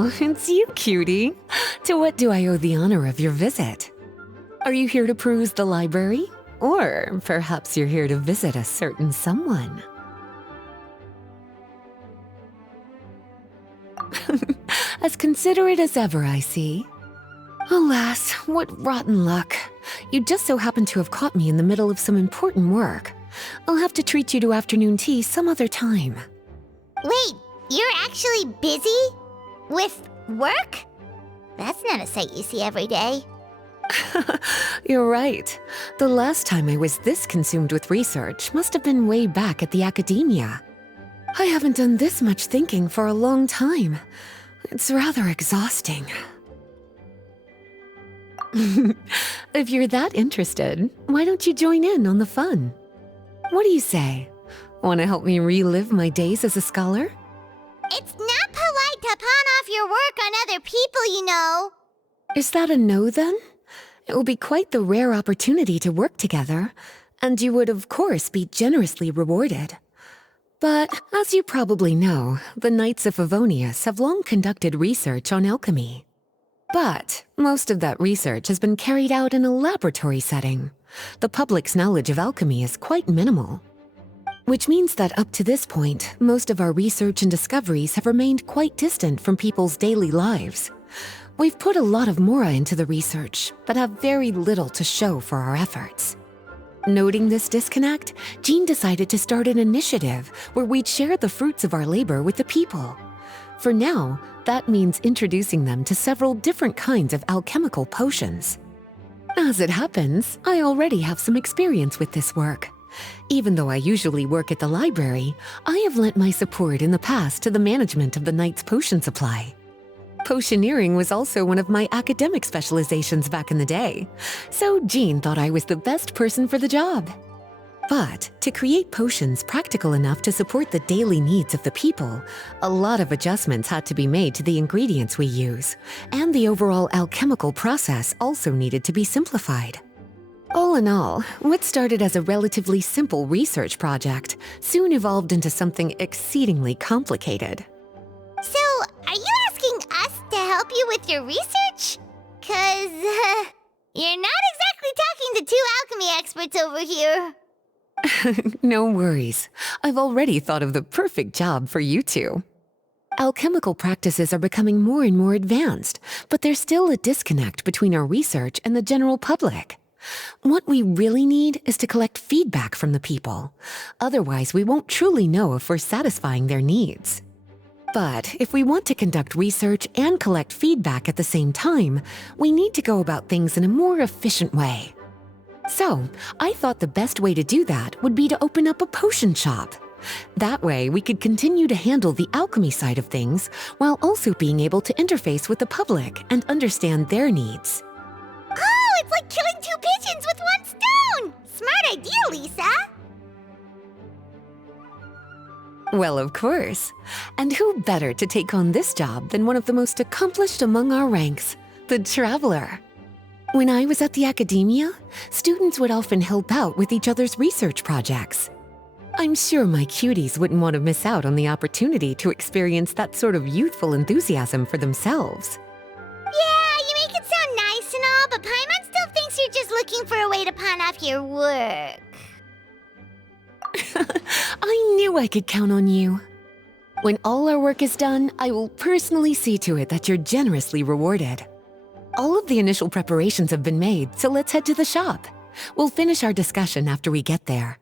Oh, it's you, cutie. To what do I owe the honor of your visit? Are you here to peruse the library? Or perhaps you're here to visit a certain someone? As considerate as ever, I see. Alas, what rotten luck. You just so happen to have caught me in the middle of some important work. I'll have to treat you to afternoon tea some other time. Wait, you're actually busy? With work? That's not a sight you see every day. You're right. The last time I was this consumed with research must have been way back at the academia. I haven't done this much thinking for a long time. It's rather exhausting. If you're that interested, why don't you join in on the fun? What do you say? Want to help me relive my days as a scholar? It's not polite to pawn off your work on other people, you know. Is that a no, then? It will be quite the rare opportunity to work together, and you would, of course, be generously rewarded. But, as you probably know, the Knights of Favonius have long conducted research on alchemy. But most of that research has been carried out in a laboratory setting. The public's knowledge of alchemy is quite minimal. Which means that up to this point, most of our research and discoveries have remained quite distant from people's daily lives. We've put a lot of mora into the research, but have very little to show for our efforts. Noting this disconnect, Jean decided to start an initiative where we'd share the fruits of our labor with the people. For now, that means introducing them to several different kinds of alchemical potions. As it happens, I already have some experience with this work. Even though I usually work at the library, I have lent my support in the past to the management of the Knight's potion supply. Potioneering was also one of my academic specializations back in the day, so Jean thought I was the best person for the job. But to create potions practical enough to support the daily needs of the people, a lot of adjustments had to be made to the ingredients we use, and the overall alchemical process also needed to be simplified. All in all, what started as a relatively simple research project soon evolved into something exceedingly complicated. So, are you asking us to help you with your research? 'Cause, you're not exactly talking to two alchemy experts over here. No worries. I've already thought of the perfect job for you two. Alchemical practices are becoming more and more advanced, but there's still a disconnect between our research and the general public. What we really need is to collect feedback from the people. Otherwise, we won't truly know if we're satisfying their needs. But if we want to conduct research and collect feedback at the same time, we need to go about things in a more efficient way. So, I thought the best way to do that would be to open up a potion shop. That way, we could continue to handle the alchemy side of things while also being able to interface with the public and understand their needs. Oh, it's like killing two pigeons with one stone! Smart idea, Lisa! Well, of course. And who better to take on this job than one of the most accomplished among our ranks, the Traveler? When I was at the academia, students would often help out with each other's research projects. I'm sure my cuties wouldn't want to miss out on the opportunity to experience that sort of youthful enthusiasm for themselves. Yeah, you make it sound nice and all, but Paimon still thinks you're just looking for a way to pawn off your work. I knew I could count on you. When all our work is done, I will personally see to it that you're generously rewarded. All of the initial preparations have been made, so let's head to the shop. We'll finish our discussion after we get there.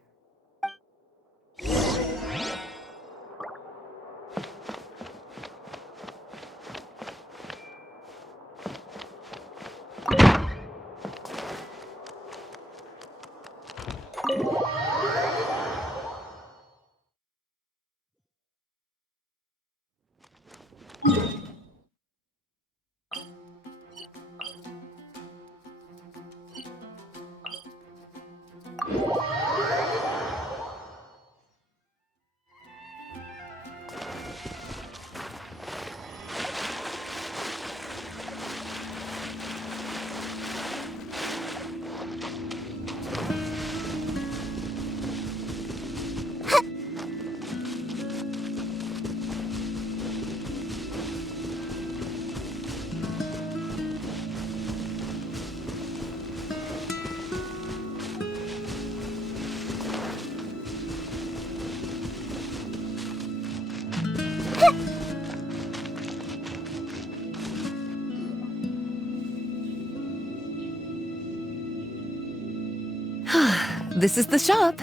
this is the shop.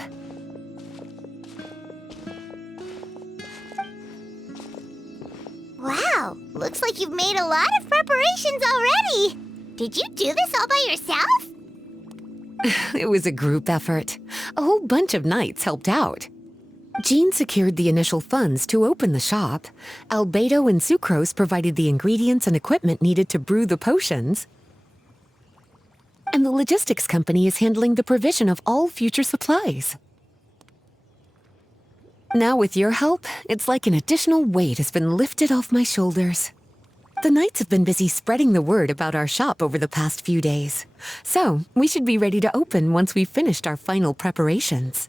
Wow, looks like you've made a lot of preparations already. Did you do this all by yourself? It was a group effort. A whole bunch of knights helped out. Jean secured the initial funds to open the shop. Albedo and Sucrose provided the ingredients and equipment needed to brew the potions. And the logistics company is handling the provision of all future supplies. Now with your help, it's like an additional weight has been lifted off my shoulders. The knights have been busy spreading the word about our shop over the past few days. So, we should be ready to open once we've finished our final preparations.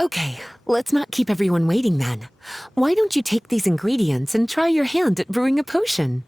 Okay, let's not keep everyone waiting then. Why don't you take these ingredients and try your hand at brewing a potion?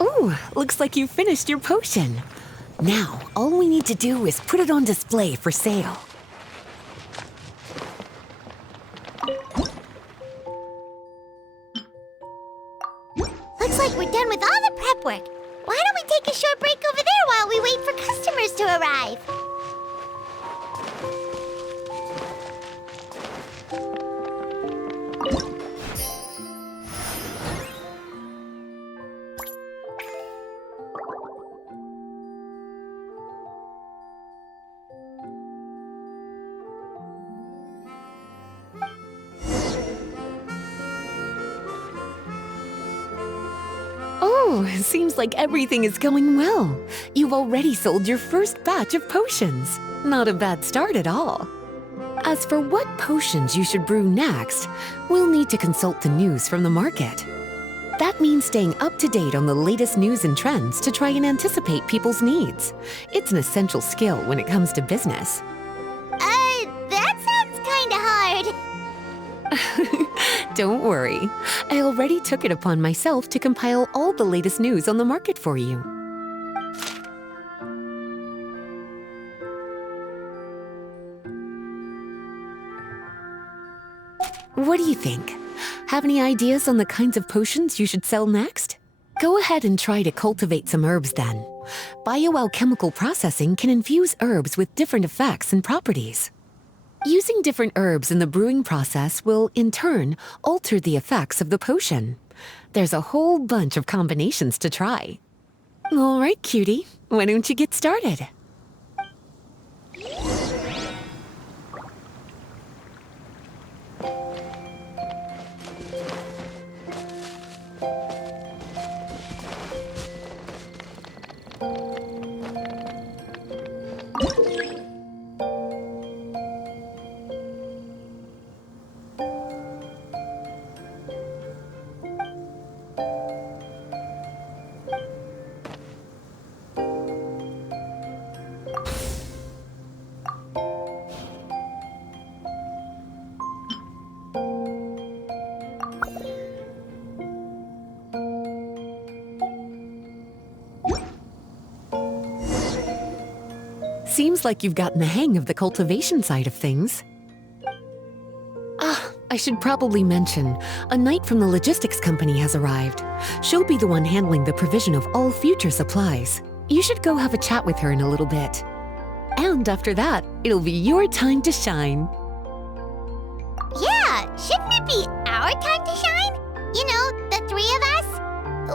Ooh, looks like you finished your potion. Now, all we need to do is put it on display for sale. Looks like we're done with all the prep work. Why don't we take a short break over there while we wait for customers to arrive? Oh, seems like everything is going well. You've already sold your first batch of potions. Not a bad start at all. As for what potions you should brew next, we'll need to consult the news from the market. That means staying up to date on the latest news and trends to try and anticipate people's needs. It's an essential skill when it comes to business. That sounds kinda hard. Don't worry. I already took it upon myself to compile all the latest news on the market for you. What do you think? Have any ideas on the kinds of potions you should sell next? Go ahead and try to cultivate some herbs then. Bioalchemical processing can infuse herbs with different effects and properties. Using different herbs in the brewing process will, in turn, alter the effects of the potion. There's a whole bunch of combinations to try. All right, cutie, why don't you get started? seems like you've gotten the hang of the cultivation side of things. I should probably mention, a knight from the logistics company has arrived. She'll be the one handling the provision of all future supplies. You should go have a chat with her in a little bit. And after that, it'll be your time to shine. Yeah, shouldn't it be our time to shine? You know, the three of us?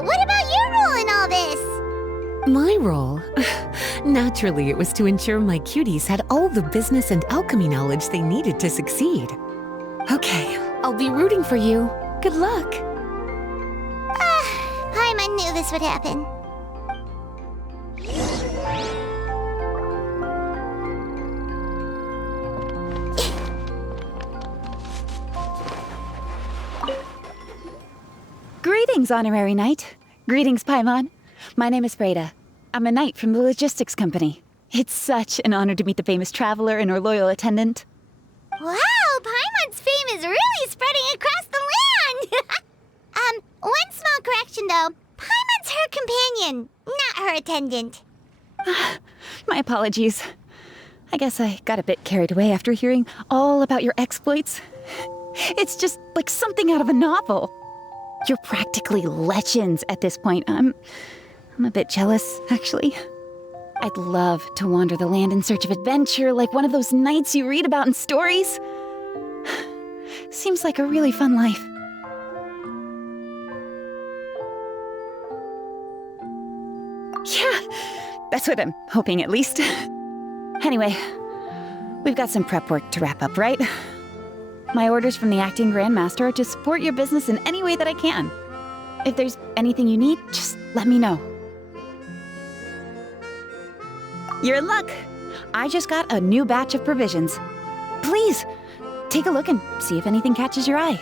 What about your role in all this? My role? Naturally, it was to ensure my cuties had all the business and alchemy knowledge they needed to succeed. Okay, I'll be rooting for you. Good luck. Paimon knew this would happen. Greetings, Honorary Knight. Greetings, Paimon. My name is Freda. I'm a knight from the logistics company. It's such an honor to meet the famous traveler and her loyal attendant. Wow, Paimon's fame is really spreading across the land! One small correction though. Paimon's her companion, not her attendant. My apologies. I guess I got a bit carried away after hearing all about your exploits. It's just like something out of a novel. You're practically legends at this point. I'm a bit jealous, actually. I'd love to wander the land in search of adventure like one of those knights you read about in stories. Seems like a really fun life. Yeah, that's what I'm hoping at least. Anyway, we've got some prep work to wrap up, right? My orders from the acting Grandmaster are to support your business in any way that I can. If there's anything you need, just let me know. You're in luck. I just got a new batch of provisions. Please, take a look and see if anything catches your eye.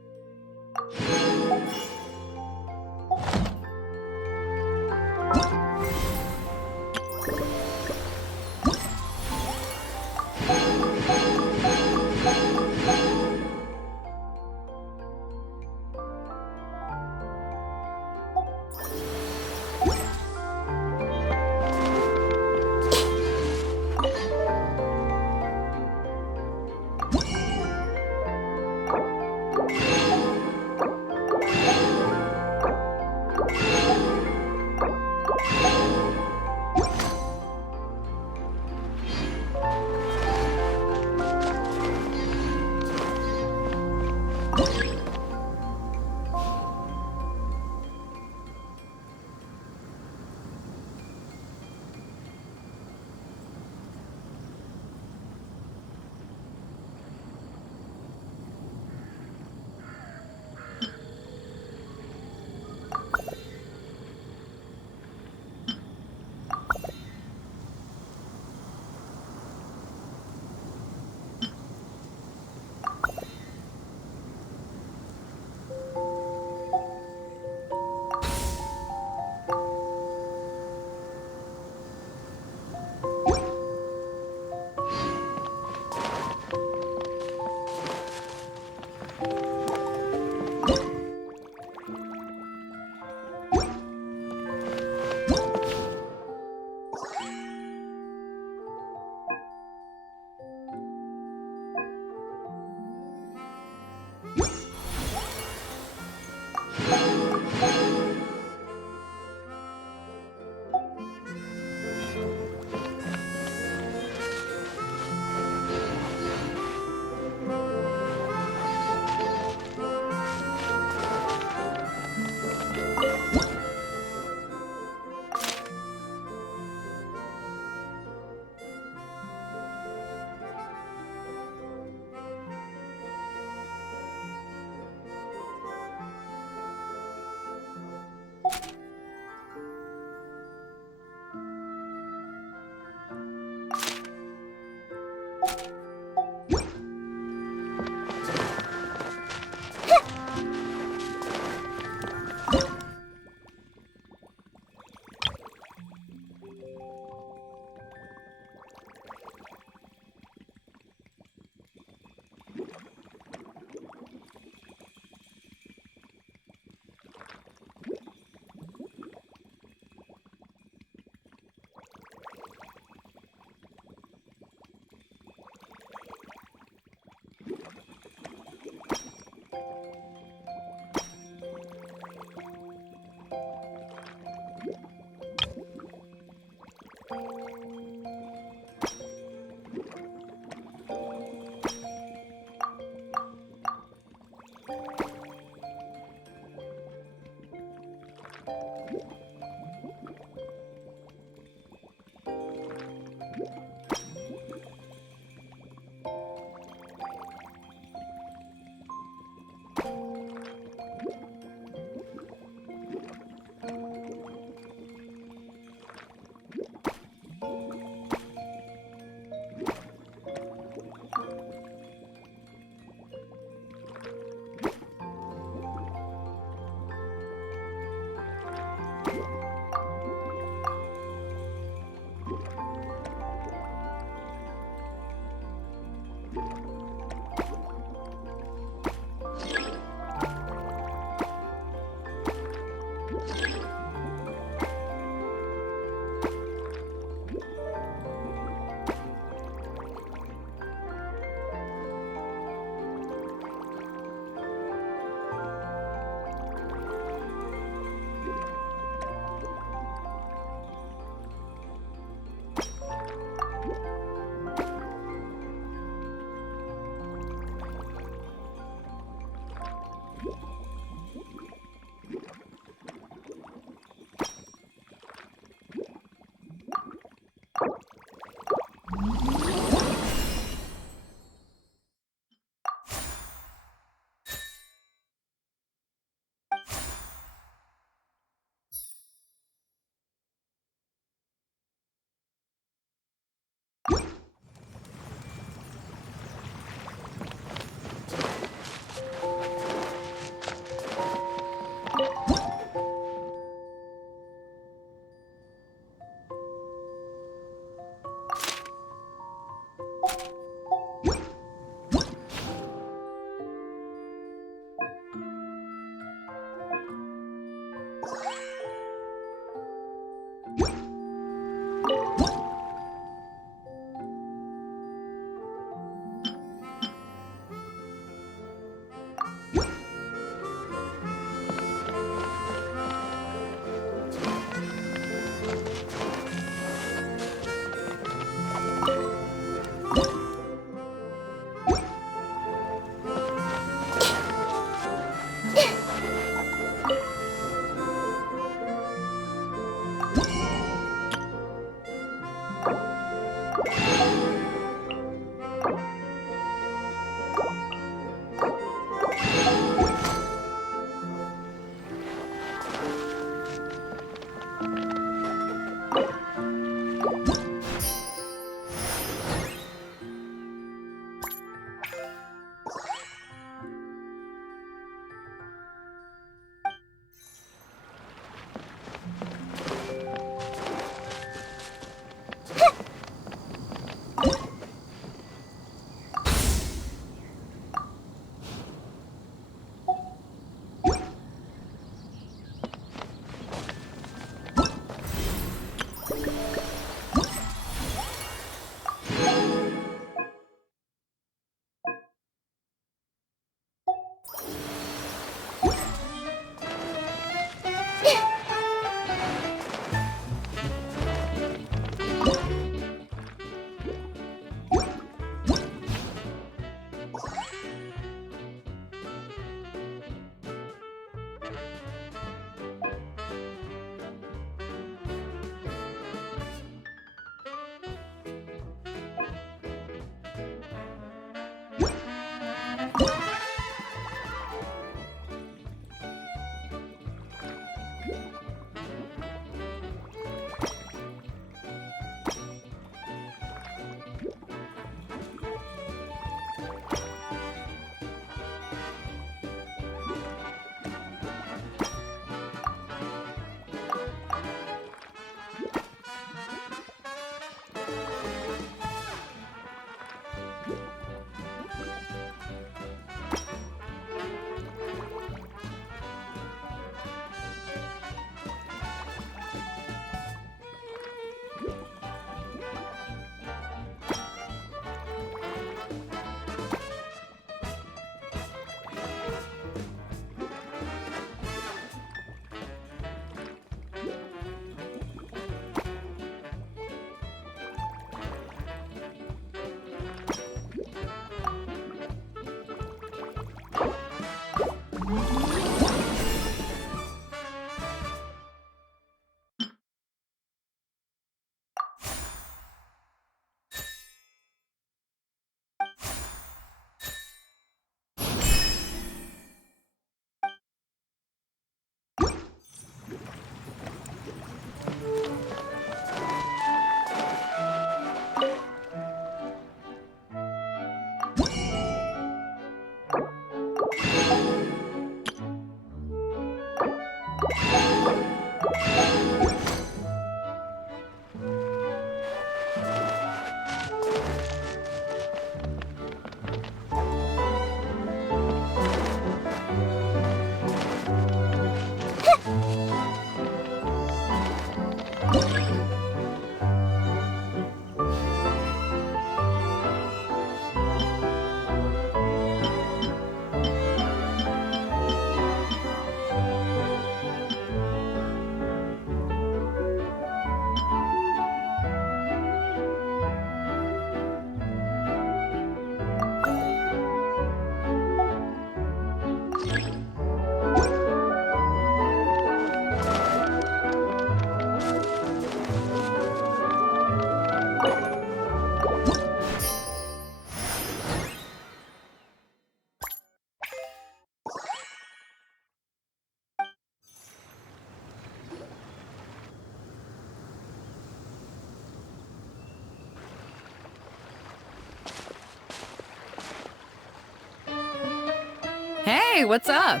Hey, what's up?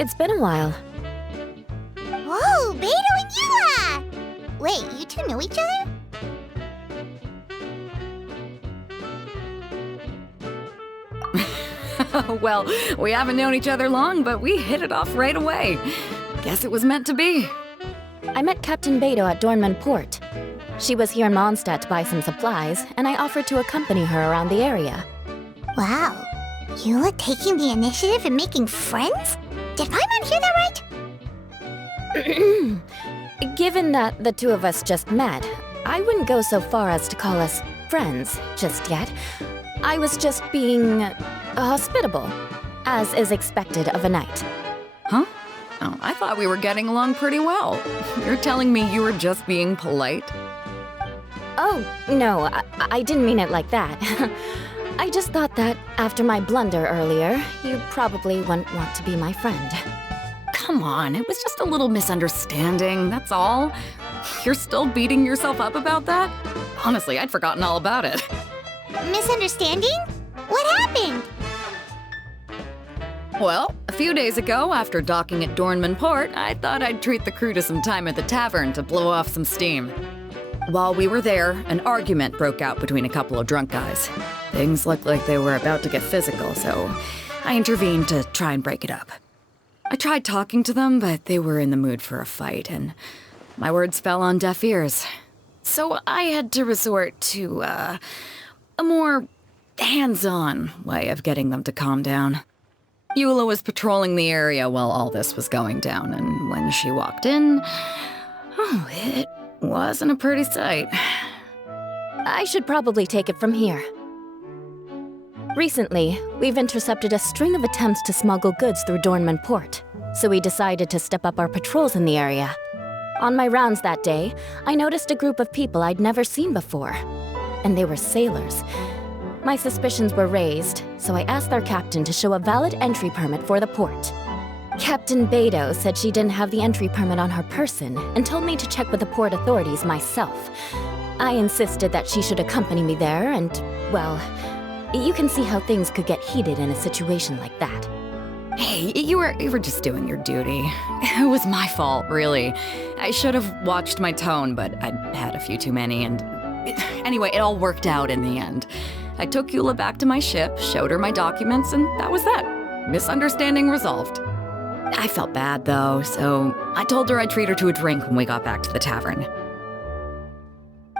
It's been a while. Whoa, Beto and Yula! Wait, you two know each other? Well, we haven't known each other long, but we hit it off right away. Guess it was meant to be. I met Captain Beto at Dornman Port. She was here in Mondstadt to buy some supplies, and I offered to accompany her around the area. Wow. Eula taking the initiative and making friends? Did Paimon hear that right? Given that the two of us just met, I wouldn't go so far as to call us friends just yet. I was just being hospitable, as is expected of a knight. Huh? Oh, I thought we were getting along pretty well. You're telling me you were just being polite? Oh, no, I didn't mean it like that. I just thought that after my blunder earlier, you probably wouldn't want to be my friend. Come on, it was just a little misunderstanding, that's all. You're still beating yourself up about that? Honestly, I'd forgotten all about it. Misunderstanding? What happened? Well, a few days ago, after docking at Dornman Port, I thought I'd treat the crew to some time at the tavern to blow off some steam. While we were there, an argument broke out between a couple of drunk guys. Things looked like they were about to get physical, so I intervened to try and break it up. I tried talking to them, but they were in the mood for a fight, and my words fell on deaf ears. So I had to resort to, a more hands-on way of getting them to calm down. Eula was patrolling the area while all this was going down, and when she walked in, it wasn't a pretty sight. I should probably take it from here. Recently, we've intercepted a string of attempts to smuggle goods through Dornman Port, so we decided to step up our patrols in the area. On my rounds that day, I noticed a group of people I'd never seen before, and they were sailors. My suspicions were raised, so I asked their captain to show a valid entry permit for the port. Captain Beto said she didn't have the entry permit on her person and told me to check with the port authorities myself. I insisted that she should accompany me there, and, well, you can see how things could get heated in a situation like that. Hey, you were just doing your duty. It was my fault, really. I should have watched my tone, but I'd had a few too many, and anyway, it all worked out in the end. I took Eula back to my ship, showed her my documents, and that was that. Misunderstanding resolved. I felt bad, though, so I told her I'd treat her to a drink when we got back to the tavern.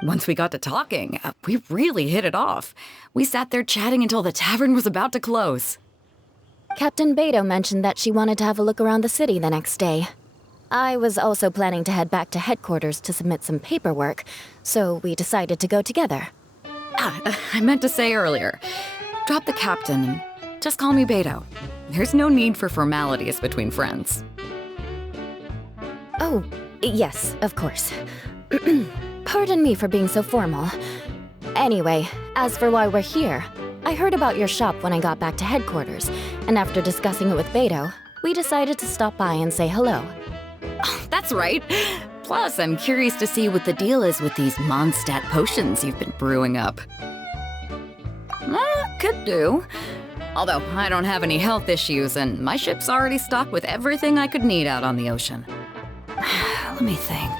Once we got to talking, we really hit it off. We sat there chatting until the tavern was about to close. Captain Beto mentioned that she wanted to have a look around the city the next day. I was also planning to head back to headquarters to submit some paperwork, so we decided to go together. I meant to say earlier, drop the captain and just call me Beto. There's no need for formalities between friends. Oh, yes, of course. Pardon me for being so formal. Anyway, as for why we're here, I heard about your shop when I got back to headquarters, and after discussing it with Beto, we decided to stop by and say hello. Oh, that's right. Plus, I'm curious to see what the deal is with these Mondstadt potions you've been brewing up. Could do. Although, I don't have any health issues, and my ship's already stocked with everything I could need out on the ocean. Let me think.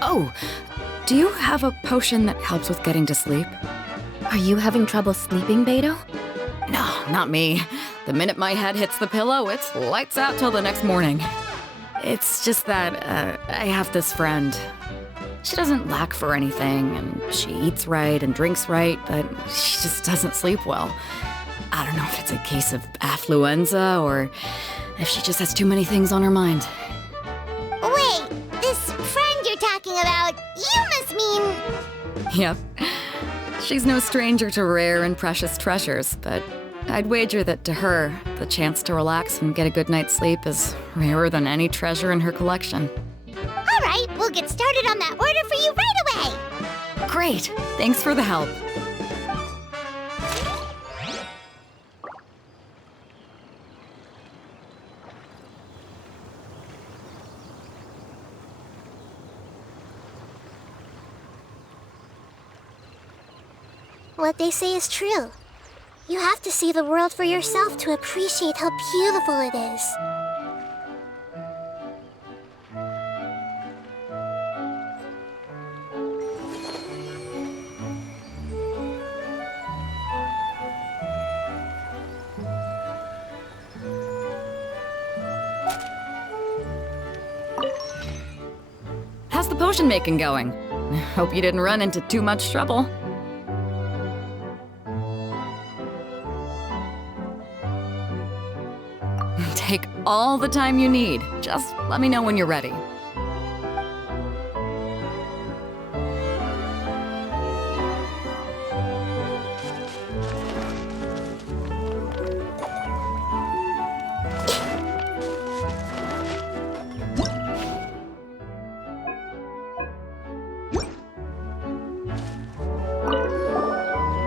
Oh, do you have a potion that helps with getting to sleep? Are you having trouble sleeping, Beto? No, not me. The minute my head hits the pillow, it's lights out till the next morning. It's just that, I have this friend. She doesn't lack for anything, and she eats right and drinks right, but she just doesn't sleep well. I don't know if it's a case of affluenza or if she just has too many things on her mind. Wait, this friend you're talking about, you must mean... Yep. She's no stranger to rare and precious treasures, but I'd wager that to her, the chance to relax and get a good night's sleep is rarer than any treasure in her collection. All right, we'll get started on that order for you right away. Great! Thanks for the help. What they say is true. You have to see the world for yourself to appreciate how beautiful it is. How's the potion making going? Hope you didn't run into too much trouble. Take all the time you need. Just let me know when you're ready.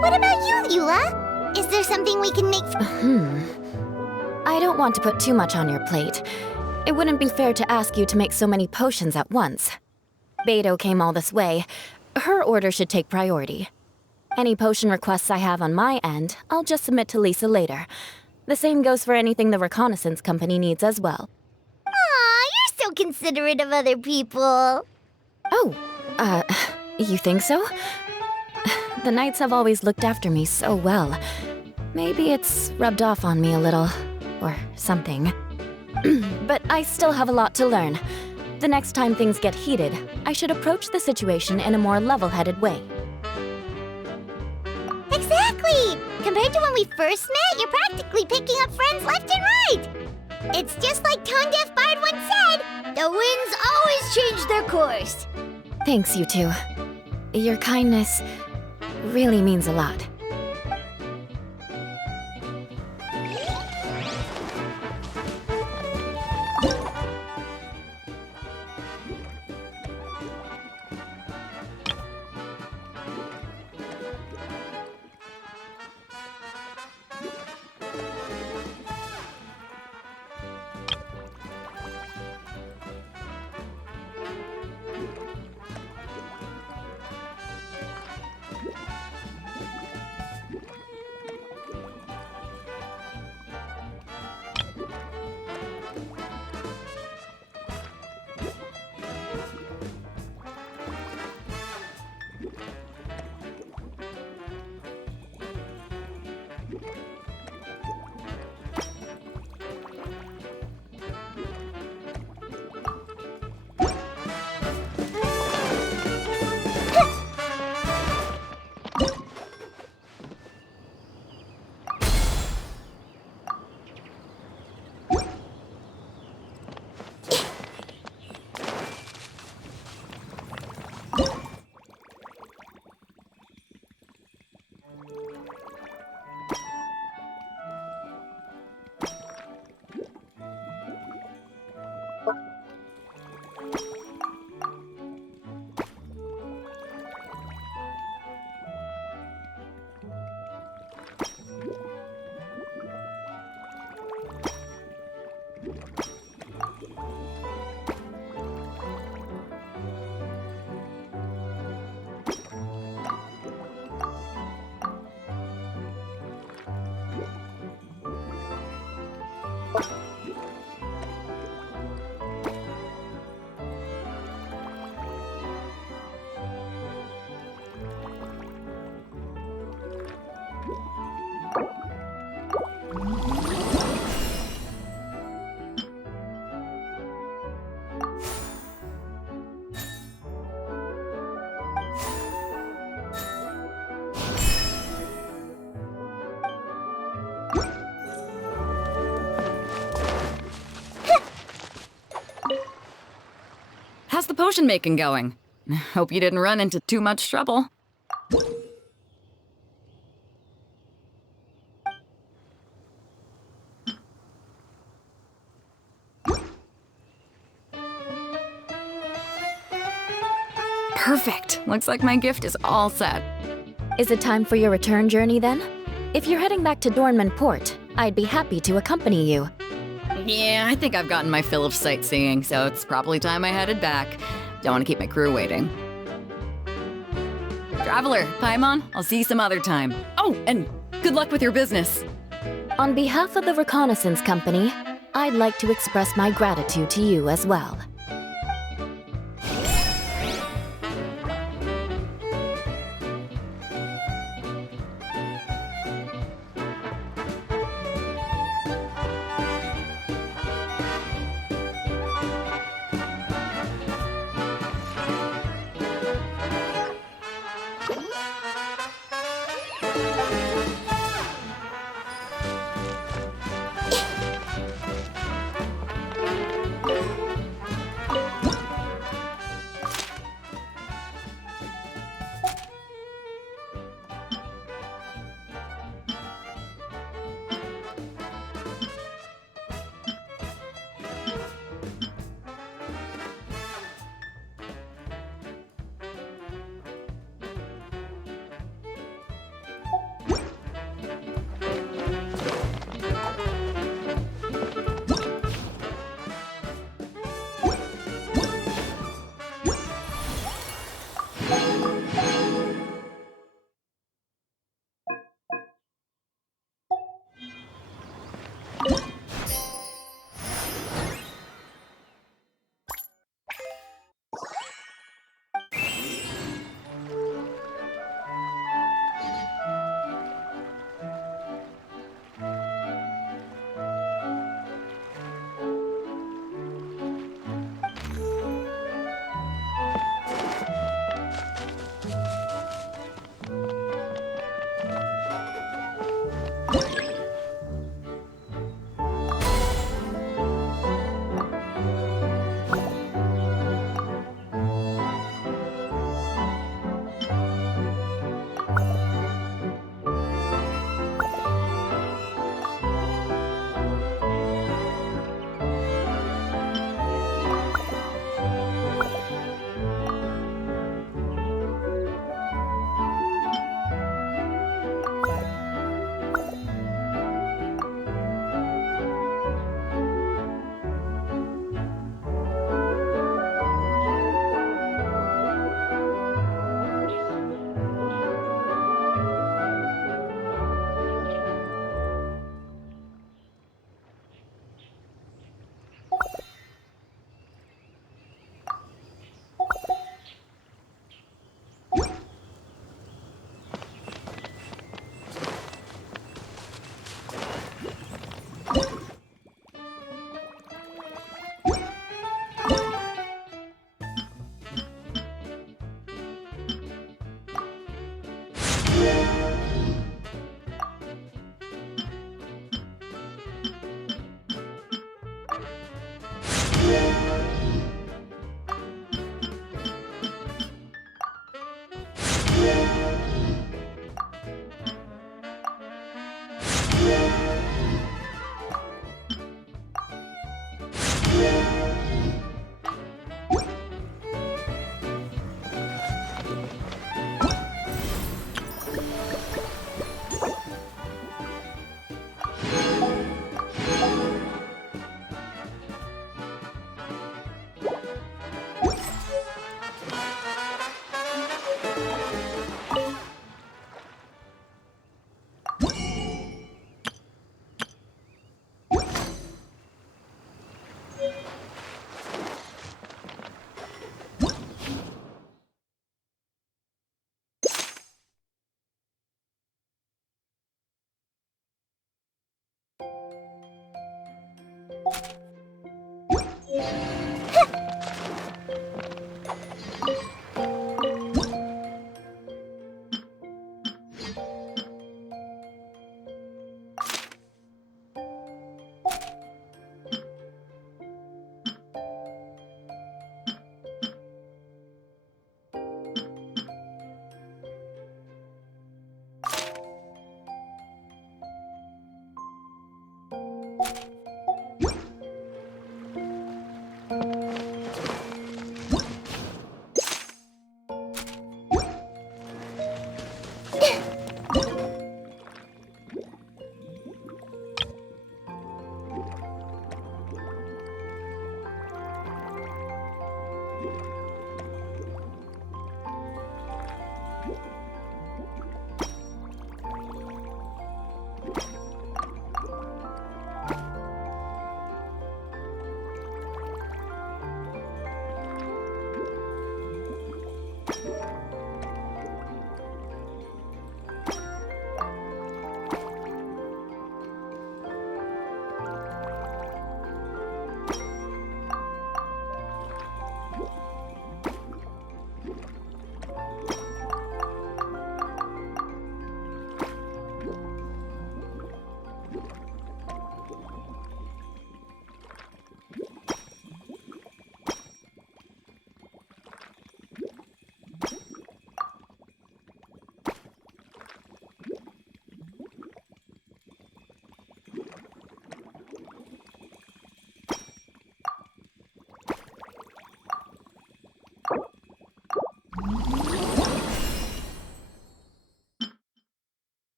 What about you, Eula? Is there something we can make I don't want to put too much on your plate. It wouldn't be fair to ask you to make so many potions at once. Beto came all this way. Her order should take priority. Any potion requests I have on my end, I'll just submit to Lisa later. The same goes for anything the reconnaissance company needs as well. Aw, you're so considerate of other people. Oh, you think so? The Knights have always looked after me so well. Maybe it's rubbed off on me a little, or something. But I still have a lot to learn. The next time things get heated, I should approach the situation in a more level-headed way. Exactly! Compared to when we first met, you're practically picking up friends left and right. It's just like Tone Deaf Bard once said, the winds always change their course. Thanks, you two. Your kindness really means a lot. How's the potion making going? Hope you didn't run into too much trouble. Perfect. Looks like my gift is all set. Is it time for your return journey then? If you're heading back to Dornman Port, I'd be happy to accompany you. Yeah, I think I've gotten my fill of sightseeing, so it's probably time I headed back. Don't want to keep my crew waiting. Traveler, Paimon, I'll see you some other time. Oh, and good luck with your business. On behalf of the reconnaissance company, I'd like to express my gratitude to you as well.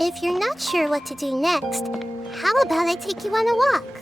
If you're not sure what to do next, how about I take you on a walk?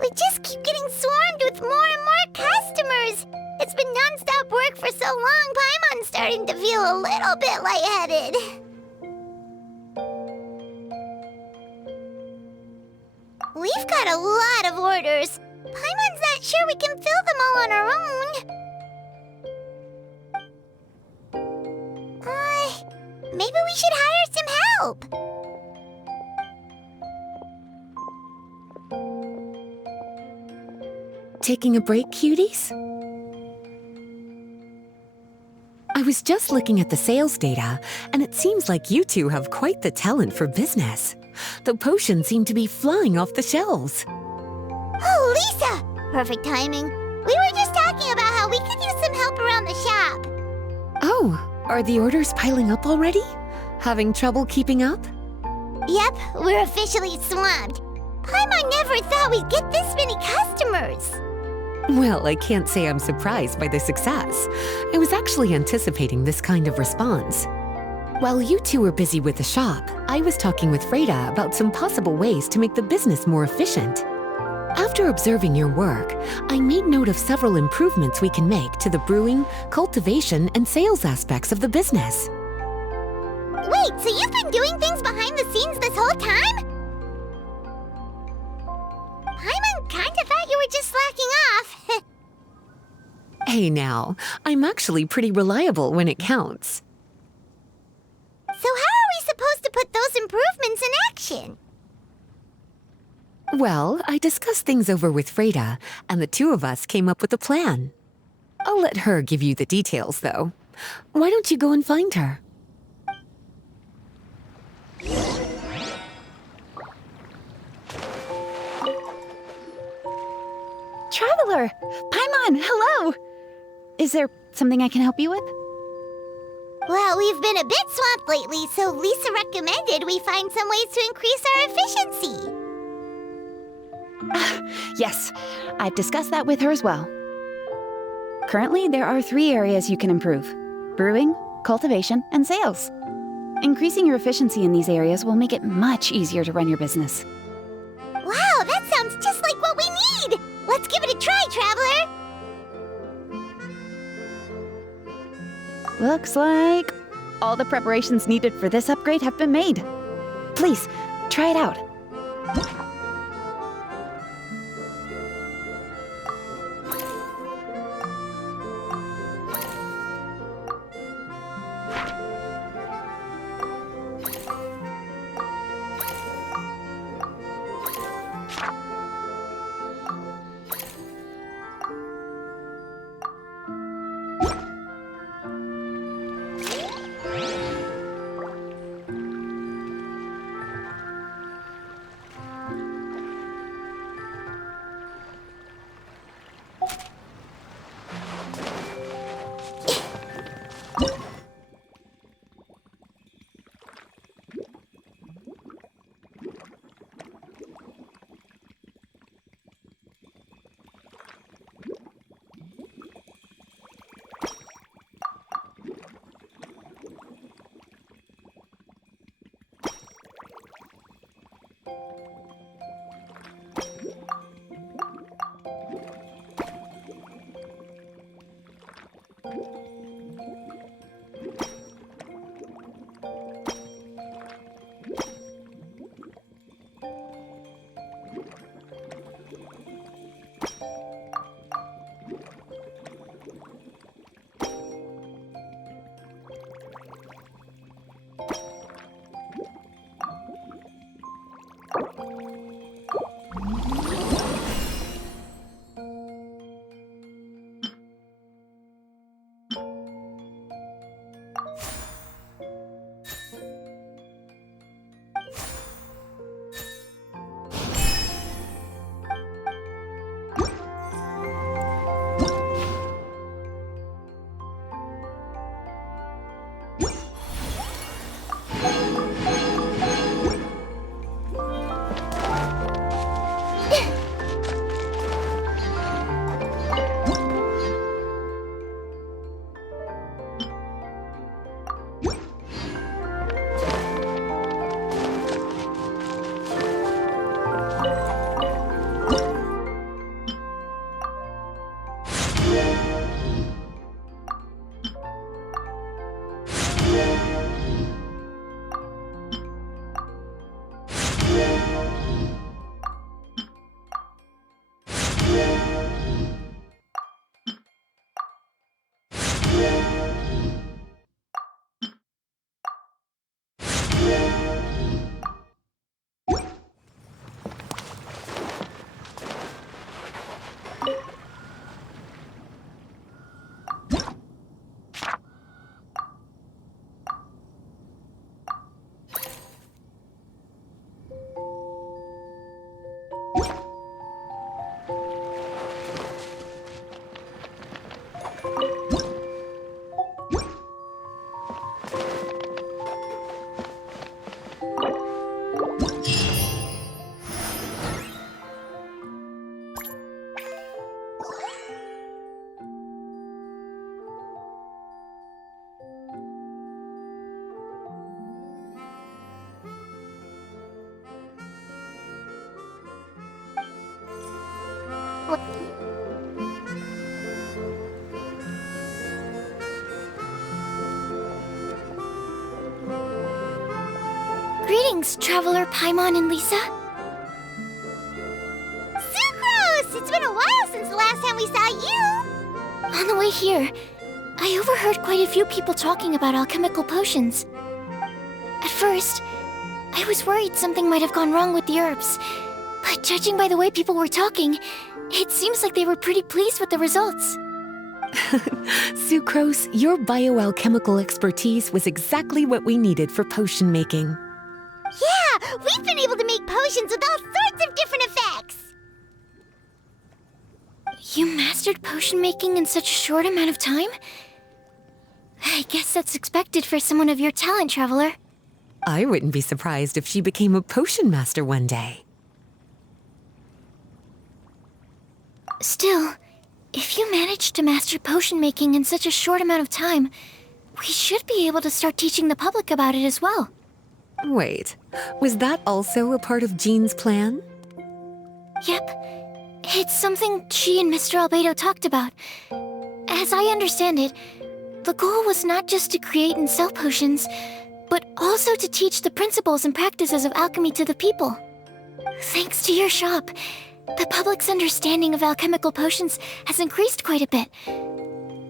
We just keep getting swarmed with more and more customers. It's been non-stop work for so long, Paimon's starting to feel a little bit lightheaded. We've got a lot of orders. Paimon's not sure we can fill them all on our own. Maybe we should hire some help. Taking a break, cuties? I was just looking at the sales data, and it seems like you two have quite the talent for business. The potions seem to be flying off the shelves. Oh, Lisa! Perfect timing. We were just talking about how we could use some help around the shop. Oh, are the orders piling up already? Having trouble keeping up? Yep, we're officially swamped. Paimon never thought we'd get this many customers. Well, I can't say I'm surprised by the success. I was actually anticipating this kind of response. While you two were busy with the shop, I was talking with Freda about some possible ways to make the business more efficient. After observing your work, I made note of several improvements we can make to the brewing, cultivation, and sales aspects of the business. Wait, so you've been doing things behind the scenes this whole time? Paimon kinda thought you were just slacking off. Hey now, I'm actually pretty reliable when it counts. So how are we supposed to put those improvements in action? Well, I discussed things over with Freda, and the two of us came up with a plan. I'll let her give you the details, though. Why don't you go and find her? Traveler! Paimon, hello! Is there something I can help you with? Well, we've been a bit swamped lately, so Lisa recommended we find some ways to increase our efficiency. Yes, I've discussed that with her as well. Currently, there are 3 areas you can improve: brewing, cultivation, and sales. Increasing your efficiency in these areas will make it much easier to run your business. Wow, that sounds just like what we need! Let's give it a try, Traveler! Looks like all the preparations needed for this upgrade have been made. Please, try it out. Greetings, Traveler Paimon and Lisa. Sucrose! It's been a while since the last time we saw you! On the way here, I overheard quite a few people talking about alchemical potions. At first, I was worried something might have gone wrong with the herbs, but judging by the way people were talking, it seems like they were pretty pleased with the results. Sucrose, your bioalchemical expertise was exactly what we needed for potion making. Yeah, we've been able to make potions with all sorts of different effects! You mastered potion making in such a short amount of time? I guess that's expected for someone of your talent, Traveler. I wouldn't be surprised if she became a potion master one day. Still, if you managed to master potion making in such a short amount of time, we should be able to start teaching the public about it as well. Wait, was that also a part of Jean's plan? Yep. It's something she and Mr. Albedo talked about. As I understand it, the goal was not just to create and sell potions, but also to teach the principles and practices of alchemy to the people. Thanks to your shop, the public's understanding of alchemical potions has increased quite a bit.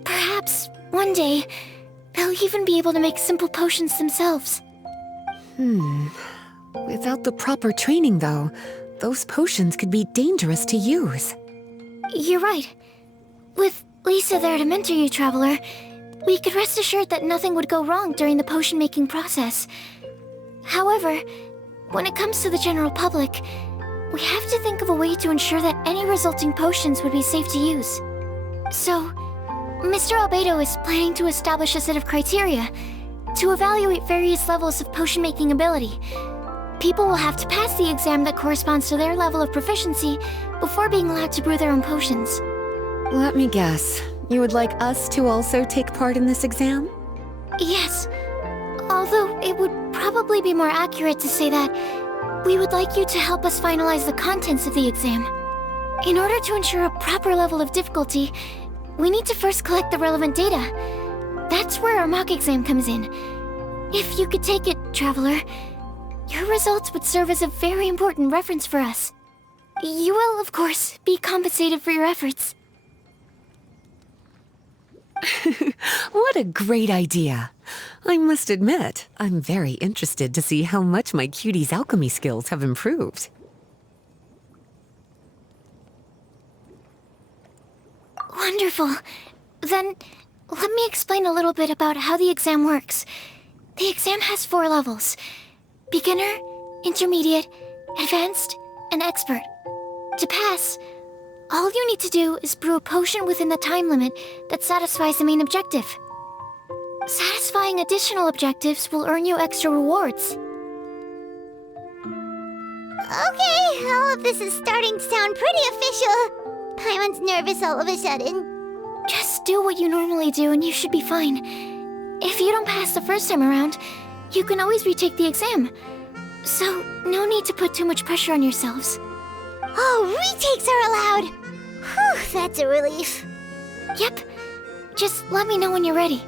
Perhaps, one day, they'll even be able to make simple potions themselves. Without the proper training, though, those potions could be dangerous to use. You're right. With Lisa there to mentor you, Traveler, we could rest assured that nothing would go wrong during the potion-making process. However, when it comes to the general public, we have to think of a way to ensure that any resulting potions would be safe to use. So, Mr. Albedo is planning to establish a set of criteria to evaluate various levels of potion-making ability. People will have to pass the exam that corresponds to their level of proficiency before being allowed to brew their own potions. Let me guess. You would like us to also take part in this exam? Yes. Although it would probably be more accurate to say that we would like you to help us finalize the contents of the exam. In order to ensure a proper level of difficulty, we need to first collect the relevant data. That's where our mock exam comes in. If you could take it, Traveler, your results would serve as a very important reference for us. You will, of course, be compensated for your efforts. What a great idea! I must admit, I'm very interested to see how much my cutie's alchemy skills have improved. Wonderful. Then, let me explain a little bit about how the exam works. The exam has 4 levels: beginner, intermediate, advanced, and expert. To pass, all you need to do is brew a potion within the time limit that satisfies the main objective. Satisfying additional objectives will earn you extra rewards. Okay, all of this is starting to sound pretty official. Paimon's nervous all of a sudden. Just do what you normally do and you should be fine. If you don't pass the first time around, you can always retake the exam. So, no need to put too much pressure on yourselves. Oh, retakes are allowed! Whew, that's a relief. Yep. Just let me know when you're ready.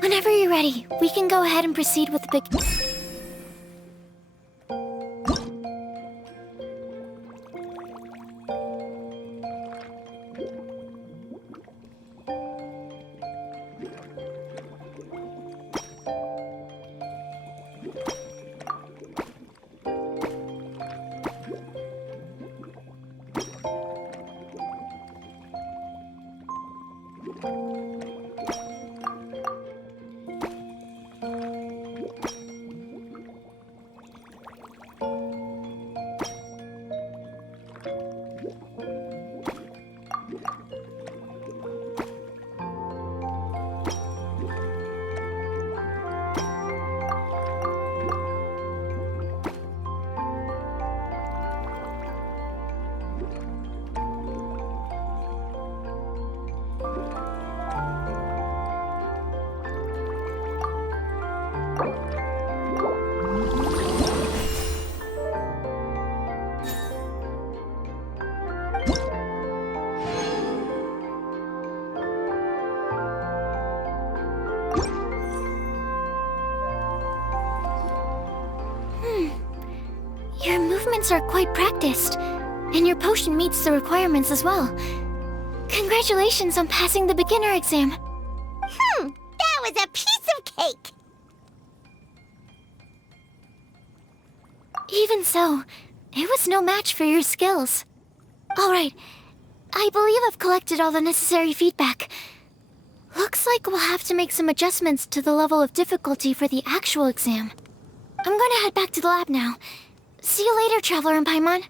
Whenever you're ready, we can go ahead and proceed with the big... Your movements are quite practiced, and your potion meets the requirements as well. Congratulations on passing the beginner exam. That was a piece of cake! Even so, it was no match for your skills. Alright, I believe I've collected all the necessary feedback. Looks like we'll have to make some adjustments to the level of difficulty for the actual exam. I'm gonna head back to the lab now. See you later, Traveler and Paimon.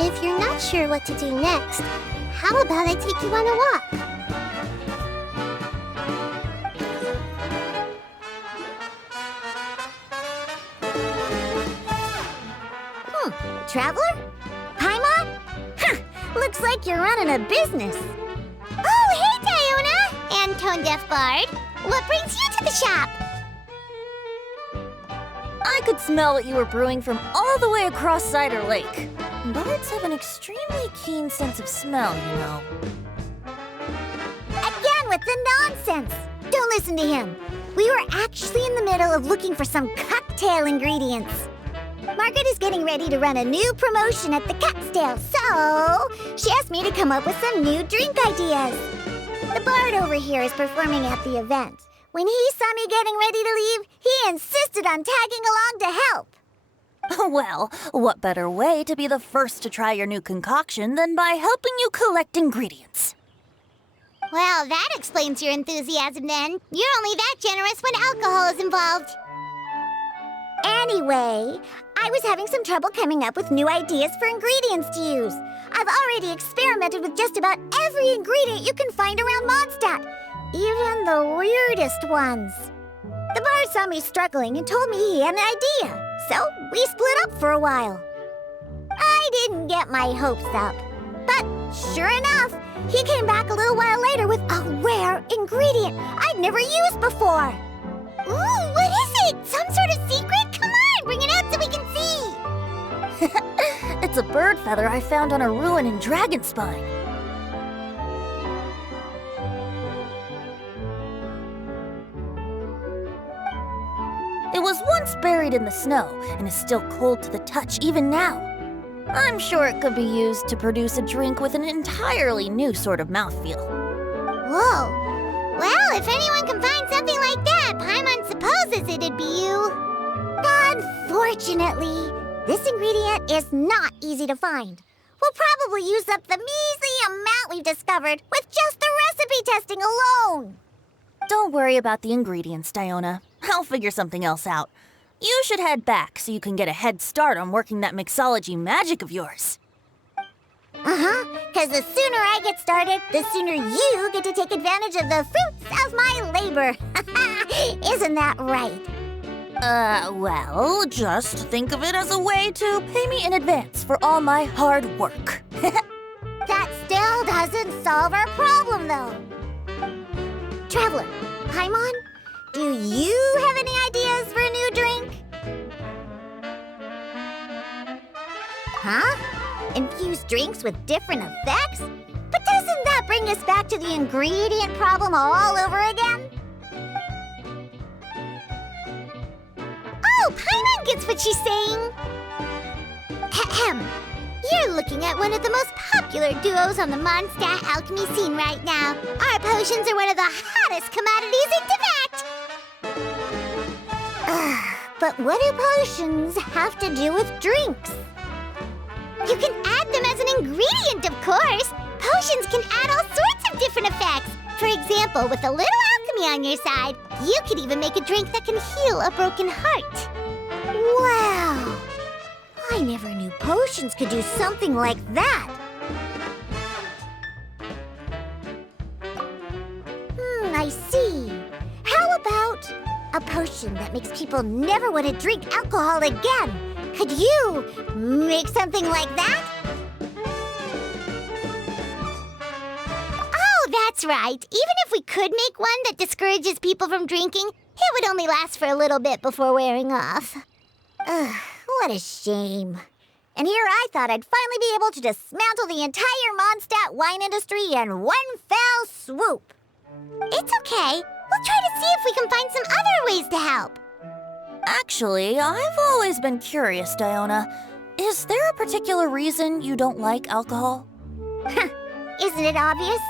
If you're not sure what to do next, how about I take you on a walk? Traveler? Paimon? Huh, looks like you're running a business. Oh, hey, Diona! And Tone Deaf Bard. What brings you to the shop? I could smell what you were brewing from all the way across Cider Lake. Bards have an extremely keen sense of smell, you know. Again with the nonsense! Don't listen to him. We were actually in the middle of looking for some cocktail ingredients. Margaret is getting ready to run a new promotion at the cocktail, so she asked me to come up with some new drink ideas. The bard over here is performing at the event. When he saw me getting ready to leave, he insisted on tagging along to help. Well, what better way to be the first to try your new concoction than by helping you collect ingredients? Well, that explains your enthusiasm then. You're only that generous when alcohol is involved. Anyway, I was having some trouble coming up with new ideas for ingredients to use. I've already experimented with just about every ingredient you can find around Mondstadt, even the weirdest ones. The bar saw me struggling and told me he had an idea, so we split up for a while. I didn't get my hopes up, but sure enough, he came back a little while later with a rare ingredient I'd never used before. Ooh, what is it? Some sort of secret? Come on, bring it out so we can see. It's a bird feather I found on a ruin in Dragonspine. It was once buried in the snow and is still cold to the touch even now. I'm sure it could be used to produce a drink with an entirely new sort of mouthfeel. Whoa. Well, if anyone can find something like that, Paimon supposes it'd be you. Unfortunately, this ingredient is not easy to find. We'll probably use up the measly amount we've discovered with just the recipe testing alone. Don't worry about the ingredients, Diona. I'll figure something else out. You should head back so you can get a head start on working that mixology magic of yours. Because the sooner I get started, the sooner you get to take advantage of the fruits of my labor. Isn't that right? Well, just think of it as a way to pay me in advance for all my hard work. That still doesn't solve our problem, though. Traveler, Paimon, do you have any ideas for a new drink? Huh? Infused drinks with different effects? But doesn't that bring us back to the ingredient problem all over again? Oh, Paimon gets what she's saying. Ahem. You're looking at one of the most popular duos on the Mondstadt alchemy scene right now. Our potions are one of the hottest commodities in Tibet. But what do potions have to do with drinks? You can add them as an ingredient, of course. Potions can add all sorts of different effects. For example, with a little alchemy on your side, you could even make a drink that can heal a broken heart. Wow! I never knew potions could do something like that. I see. How about a potion that makes people never want to drink alcohol again? Could you make something like that? Oh, that's right. Even if we could make one that discourages people from drinking, it would only last for a little bit before wearing off. Ugh, what a shame. And here I thought I'd finally be able to dismantle the entire Mondstadt wine industry in one fell swoop. It's okay. We'll try to see if we can find some other ways to help. Actually, I've always been curious, Diona. Is there a particular reason you don't like alcohol? Isn't it obvious?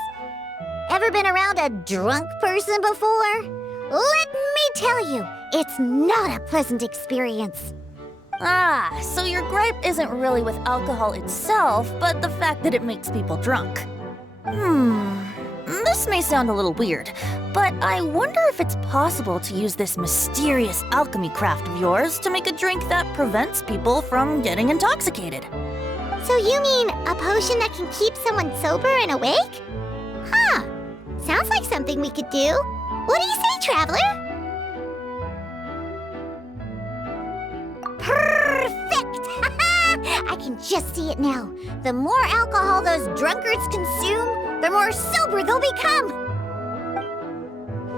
Ever been around a drunk person before? Let me tell you, it's not a pleasant experience. Ah, so your gripe isn't really with alcohol itself, but the fact that it makes people drunk. This may sound a little weird, but I wonder if it's possible to use this mysterious alchemy craft of yours to make a drink that prevents people from getting intoxicated. So you mean a potion that can keep someone sober and awake? Huh. Sounds like something we could do. What do you say, Traveler? Perfect! I can just see it now. The more alcohol those drunkards consume, the more sober they'll become.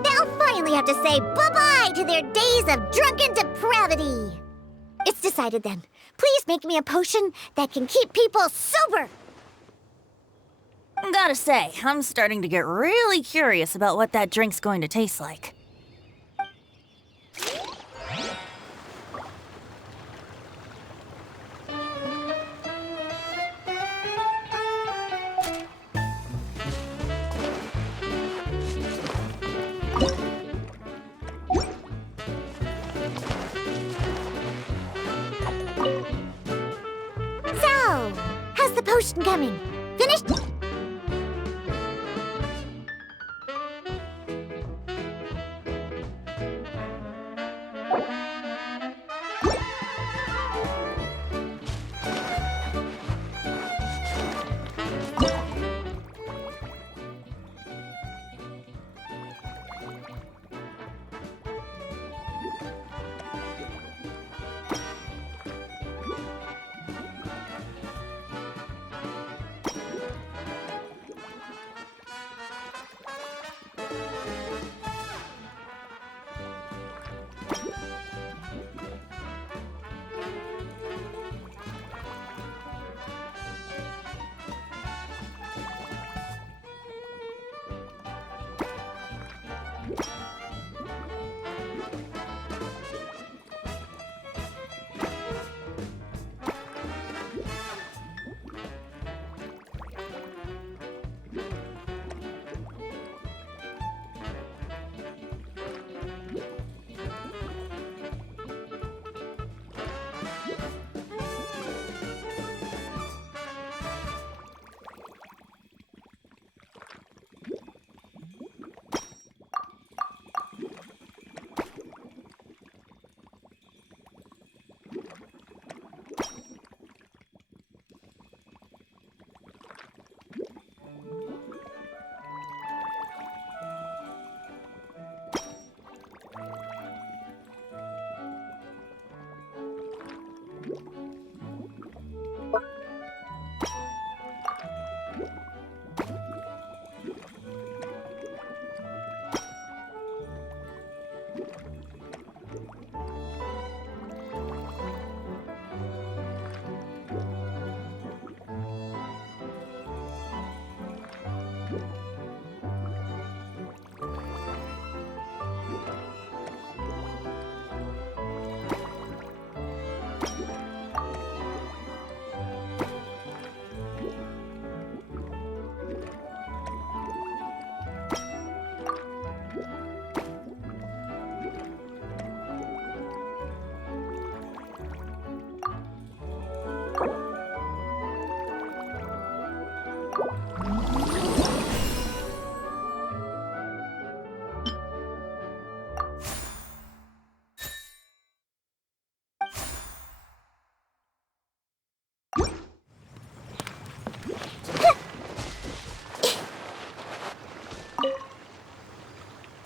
They'll finally have to say bye-bye to their days of drunken depravity. It's decided then. Please make me a potion that can keep people sober. Gotta say, I'm starting to get really curious about what that drink's going to taste like. So, how's the potion coming? Finished?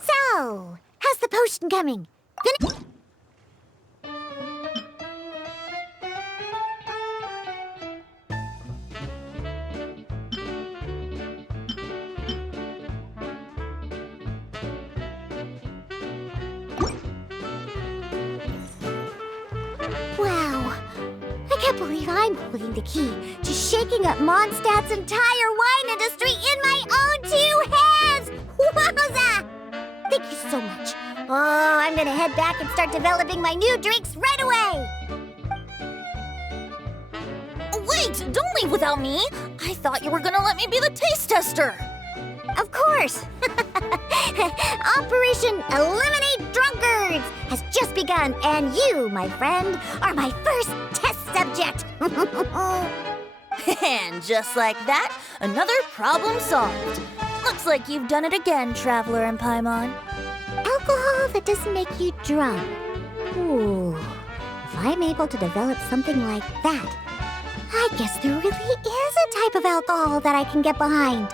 So, how's the potion coming? Finished? Wow, I can't believe I'm holding the key to shaking up Mondstadt's entire wine industry in my own two hands! Wowza! Thank you so much. Oh, I'm gonna head back and start developing my new drinks right away! Wait, don't leave without me! I thought you were gonna let me be the taste tester! Of course! Operation Eliminate Drunkards has just begun, and you, my friend, are my first test subject! And just like that, another problem solved. Looks like you've done it again, Traveler and Paimon. Alcohol that doesn't make you drunk. Ooh, if I'm able to develop something like that, I guess there really is a type of alcohol that I can get behind.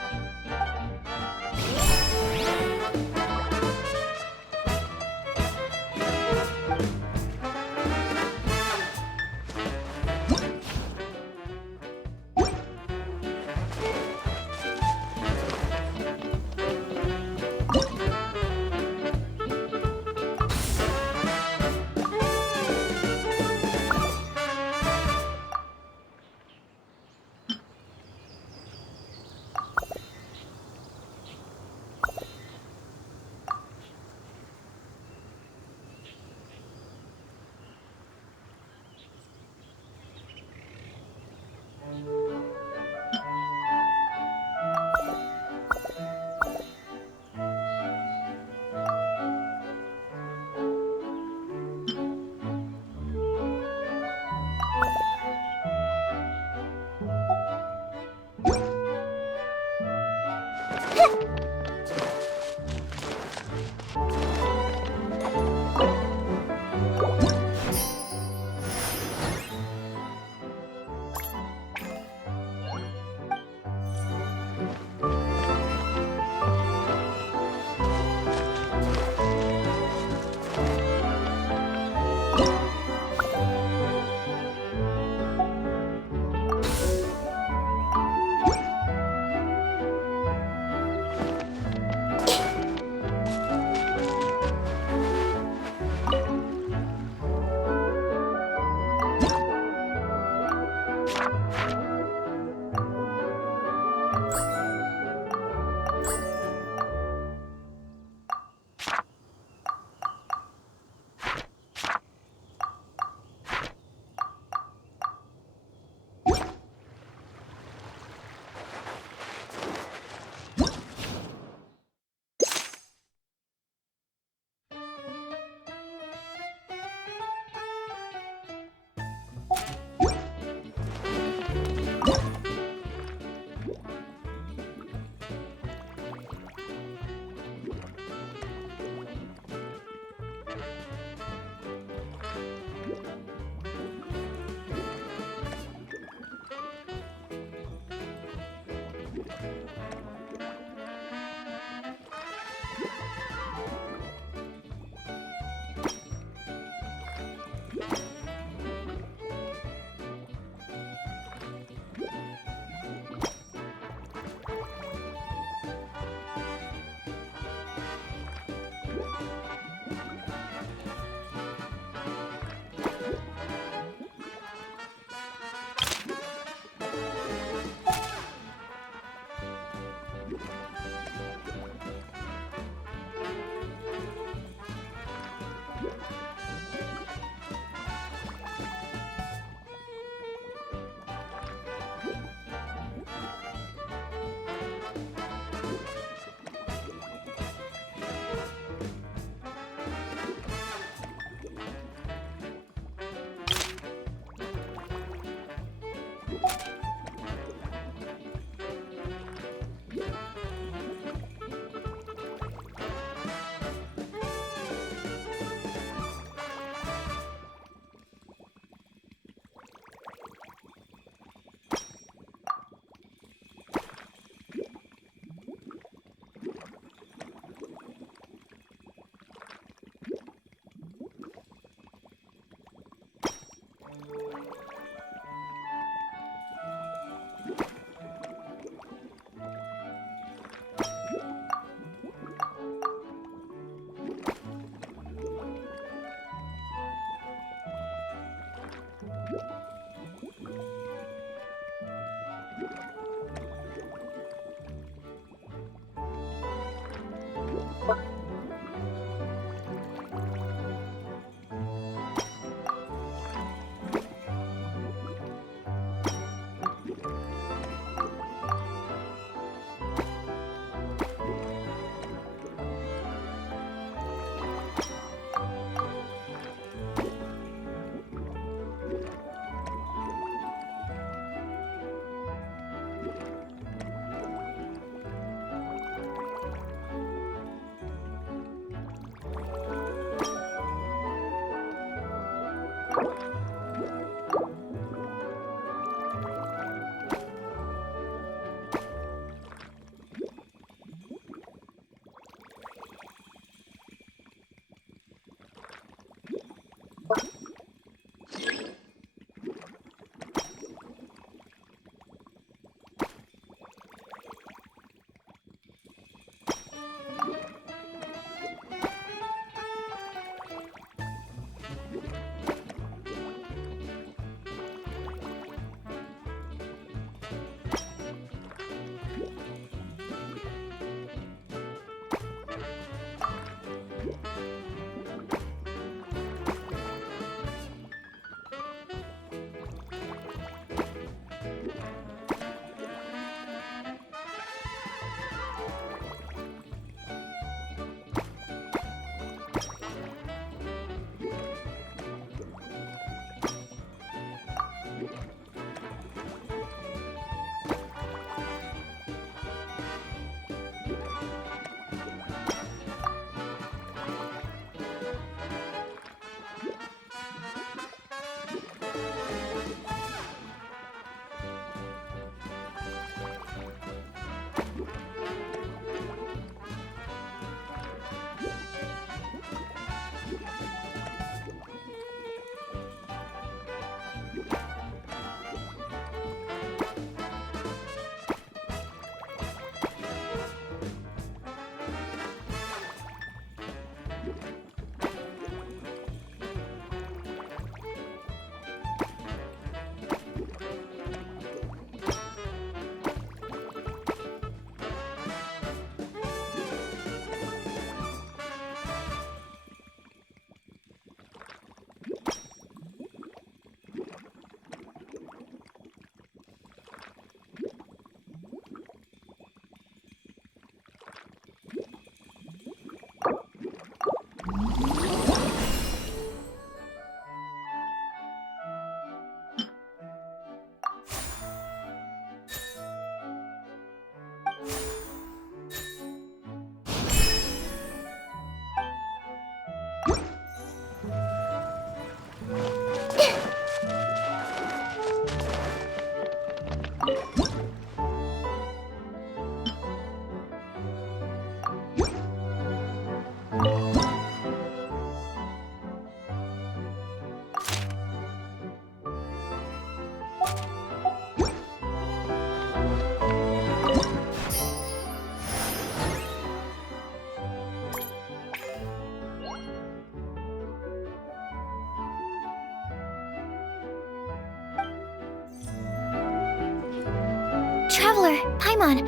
Traveler, Paimon,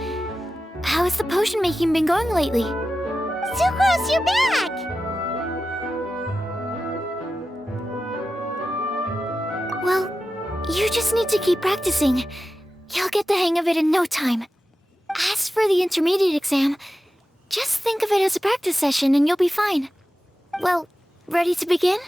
how has the potion making been going lately? Sucrose, you're back! Well, you just need to keep practicing. You'll get the hang of it in no time. As for the intermediate exam, just think of it as a practice session and you'll be fine. Well, ready to begin?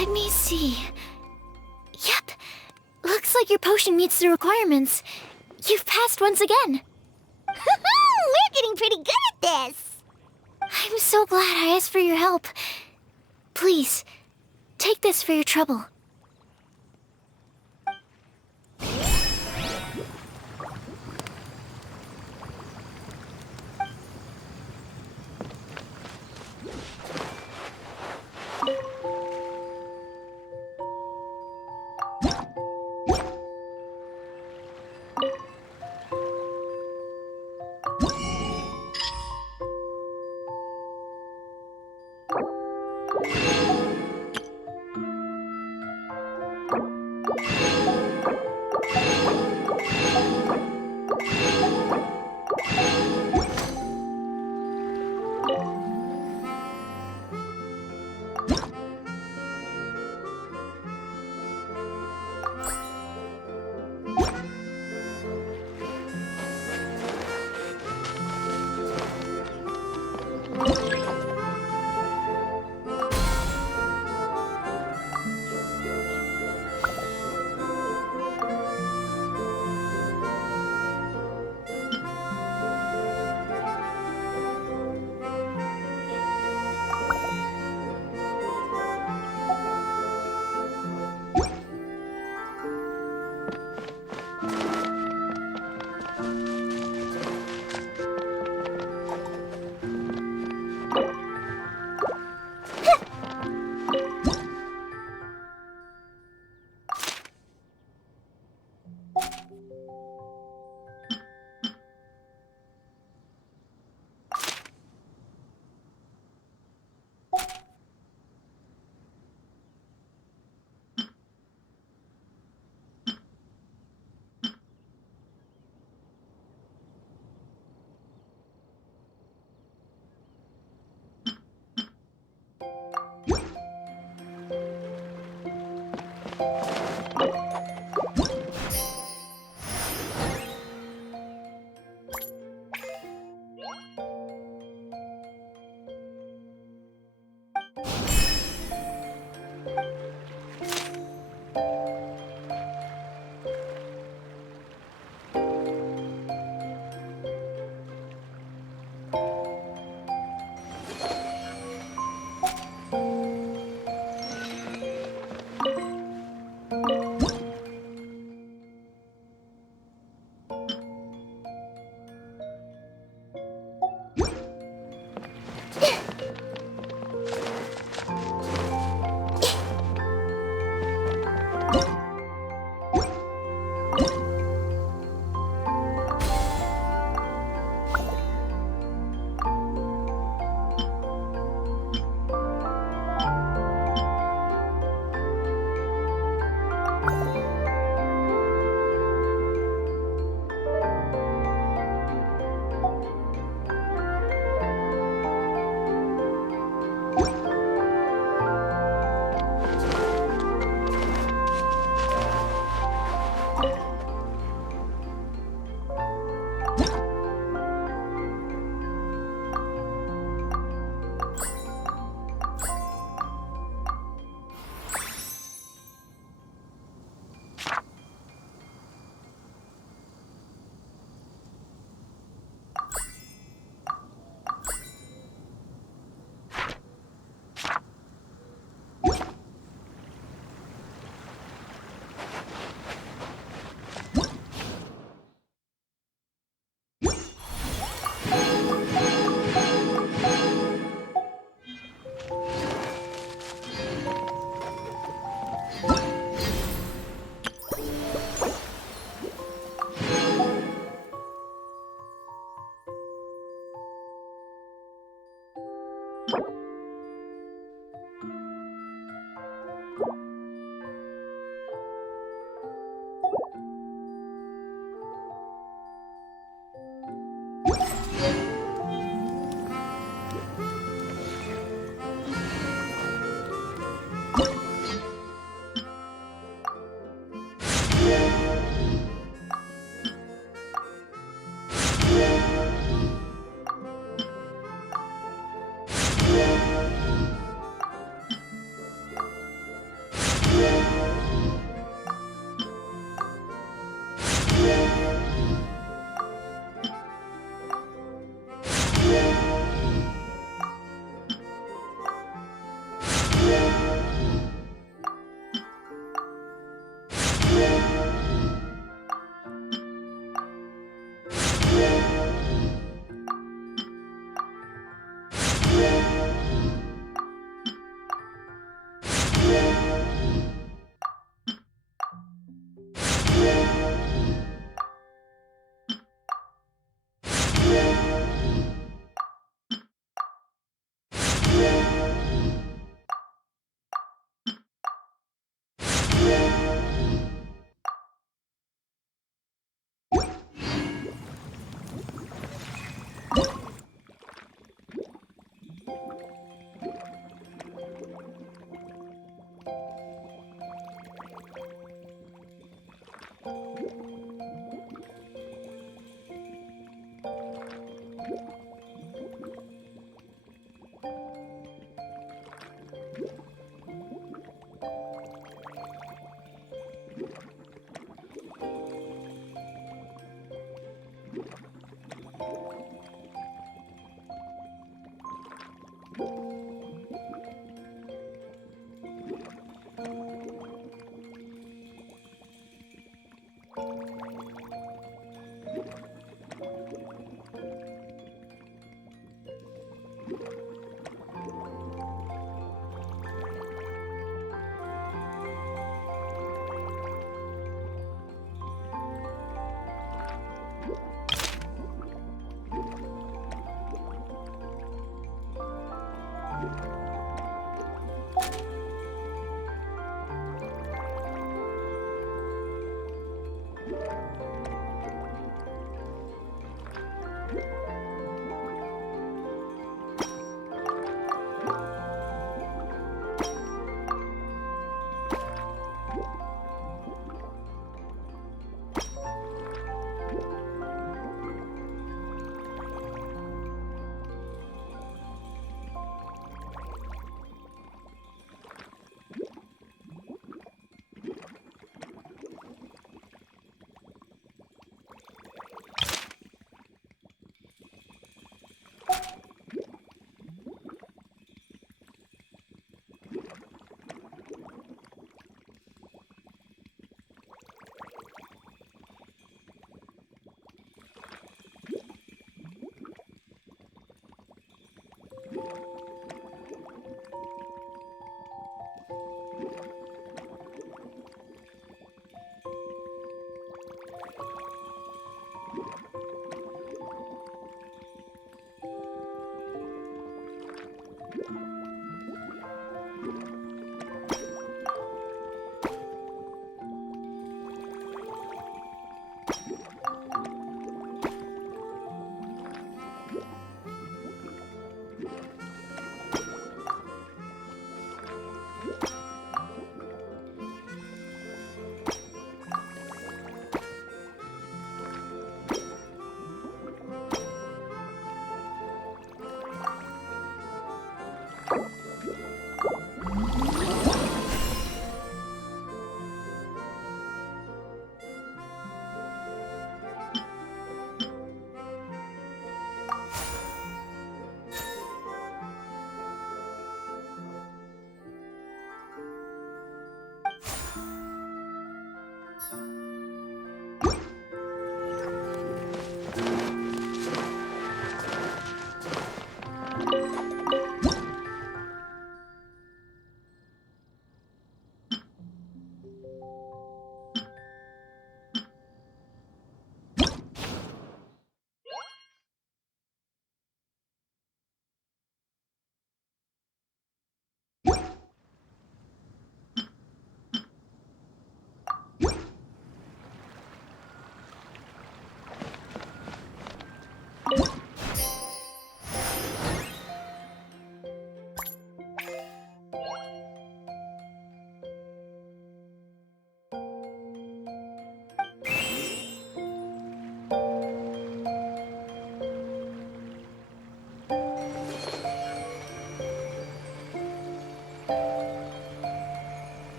Let me see. Yep. Looks like your potion meets the requirements. You've passed once again. We're getting pretty good at this! I'm so glad I asked for your help. Please, take this for your trouble.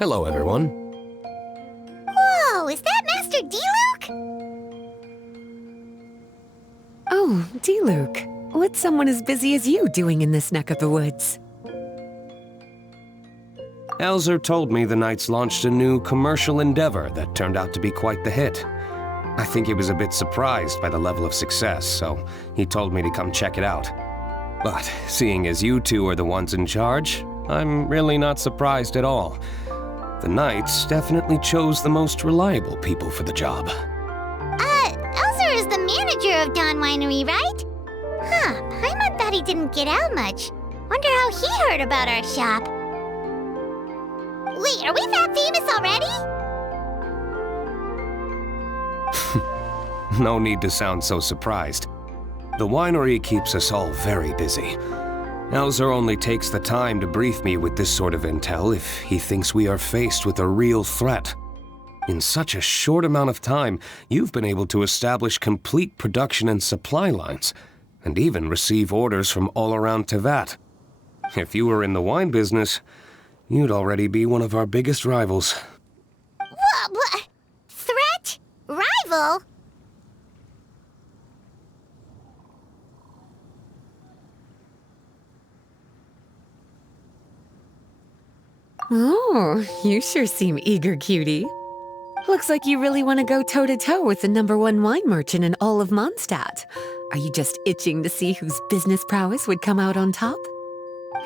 Hello, everyone. Whoa, is that Master D-Luke? Oh, D-Luke. What's someone as busy as you doing in this neck of the woods? Elzer told me the Knights launched a new commercial endeavor that turned out to be quite the hit. I think he was a bit surprised by the level of success, so he told me to come check it out. But seeing as you two are the ones in charge, I'm really not surprised at all. The Knights definitely chose the most reliable people for the job. Elzer is the manager of Dawn Winery, right? Huh, Paimon thought he didn't get out much. Wonder how he heard about our shop. Wait, are we that famous already? No need to sound so surprised. The winery keeps us all very busy. Elzer only takes the time to brief me with this sort of intel if he thinks we are faced with a real threat. In such a short amount of time, you've been able to establish complete production and supply lines, and even receive orders from all around Tevat. If you were in the wine business, you'd already be one of our biggest rivals. What? Threat? Rival? Oh, you sure seem eager, cutie. Looks like you really want to go toe-to-toe with the #1 wine merchant in all of Mondstadt. Are you just itching to see whose business prowess would come out on top?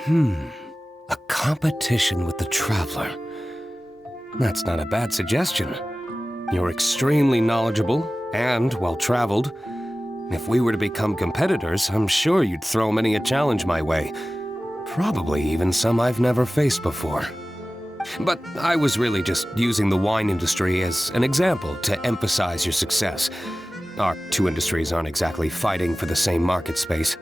A competition with the Traveler. That's not a bad suggestion. You're extremely knowledgeable and well-traveled. If we were to become competitors, I'm sure you'd throw many a challenge my way. Probably even some I've never faced before. But I was really just using the wine industry as an example to emphasize your success. Our two industries aren't exactly fighting for the same market space.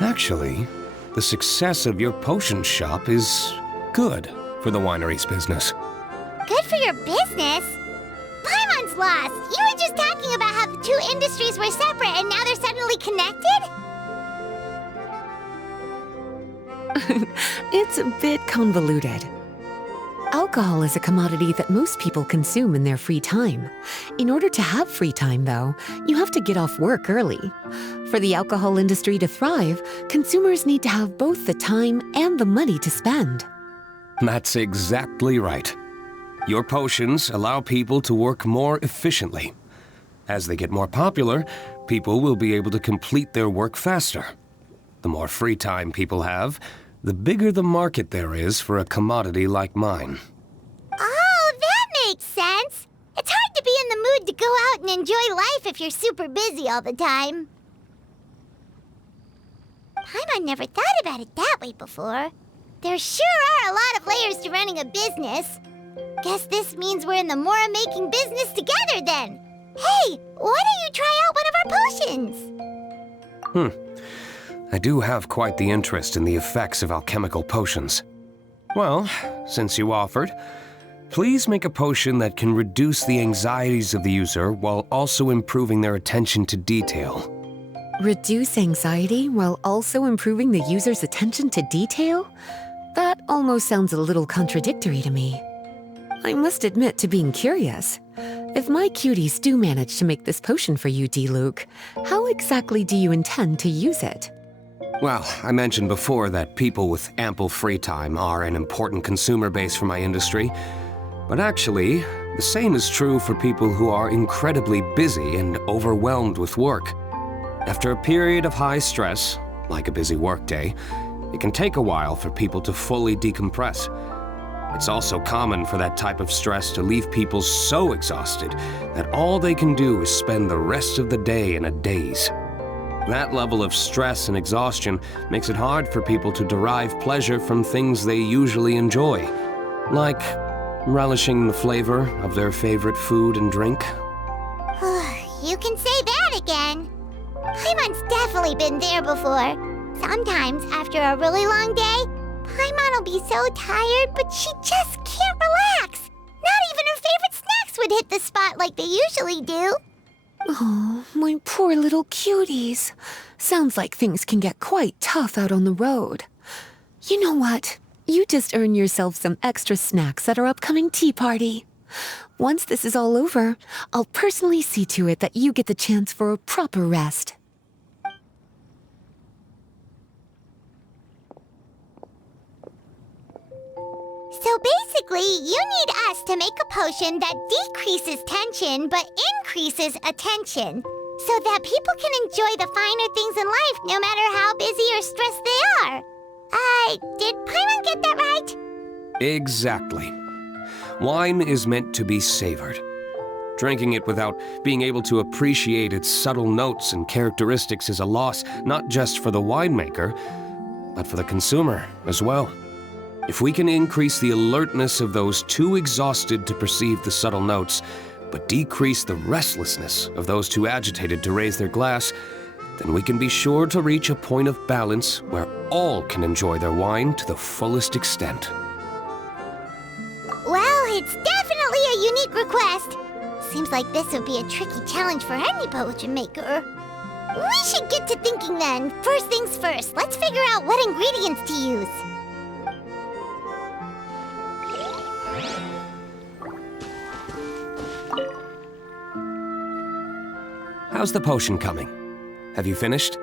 Actually, the success of your potion shop is good for the winery's business. Good for your business? Paimon's lost! You were just talking about how the two industries were separate and now they're suddenly connected? It's a bit convoluted. Alcohol is a commodity that most people consume in their free time. In order to have free time, though, you have to get off work early. For the alcohol industry to thrive, consumers need to have both the time and the money to spend. That's exactly right. Your potions allow people to work more efficiently. As they get more popular, people will be able to complete their work faster. The more free time people have, the bigger the market there is for a commodity like mine. Oh, that makes sense! It's hard to be in the mood to go out and enjoy life if you're super busy all the time. Paimon never thought about it that way before. There sure are a lot of layers to running a business. Guess this means we're in the Mora-making business together then. Hey, why don't you try out one of our potions? I do have quite the interest in the effects of alchemical potions. Well, since you offered, please make a potion that can reduce the anxieties of the user while also improving their attention to detail. Reduce anxiety while also improving the user's attention to detail? That almost sounds a little contradictory to me. I must admit to being curious. If my cuties do manage to make this potion for you, D-Luke, how exactly do you intend to use it? Well, I mentioned before that people with ample free time are an important consumer base for my industry. But actually, the same is true for people who are incredibly busy and overwhelmed with work. After a period of high stress, like a busy workday, it can take a while for people to fully decompress. It's also common for that type of stress to leave people so exhausted that all they can do is spend the rest of the day in a daze. That level of stress and exhaustion makes it hard for people to derive pleasure from things they usually enjoy, like relishing the flavor of their favorite food and drink. You can say that again. Paimon's definitely been there before. Sometimes, after a really long day, Paimon will be so tired, but she just can't relax. Not even her favorite snacks would hit the spot like they usually do. Oh, my poor little cuties. Sounds like things can get quite tough out on the road. You know what? You just earn yourself some extra snacks at our upcoming tea party. Once this is all over, I'll personally see to it that you get the chance for a proper rest. So basically, you need us to make a potion that decreases tension but increases attention, so that people can enjoy the finer things in life no matter how busy or stressed they are. Did Paimon get that right? Exactly. Wine is meant to be savored. Drinking it without being able to appreciate its subtle notes and characteristics is a loss not just for the winemaker, but for the consumer as well. If we can increase the alertness of those too exhausted to perceive the subtle notes, but decrease the restlessness of those too agitated to raise their glass, then we can be sure to reach a point of balance where all can enjoy their wine to the fullest extent. Well, it's definitely a unique request. Seems like this would be a tricky challenge for any potion maker. We should get to thinking then. First things first, let's figure out what ingredients to use. How's the potion coming? Have you finished?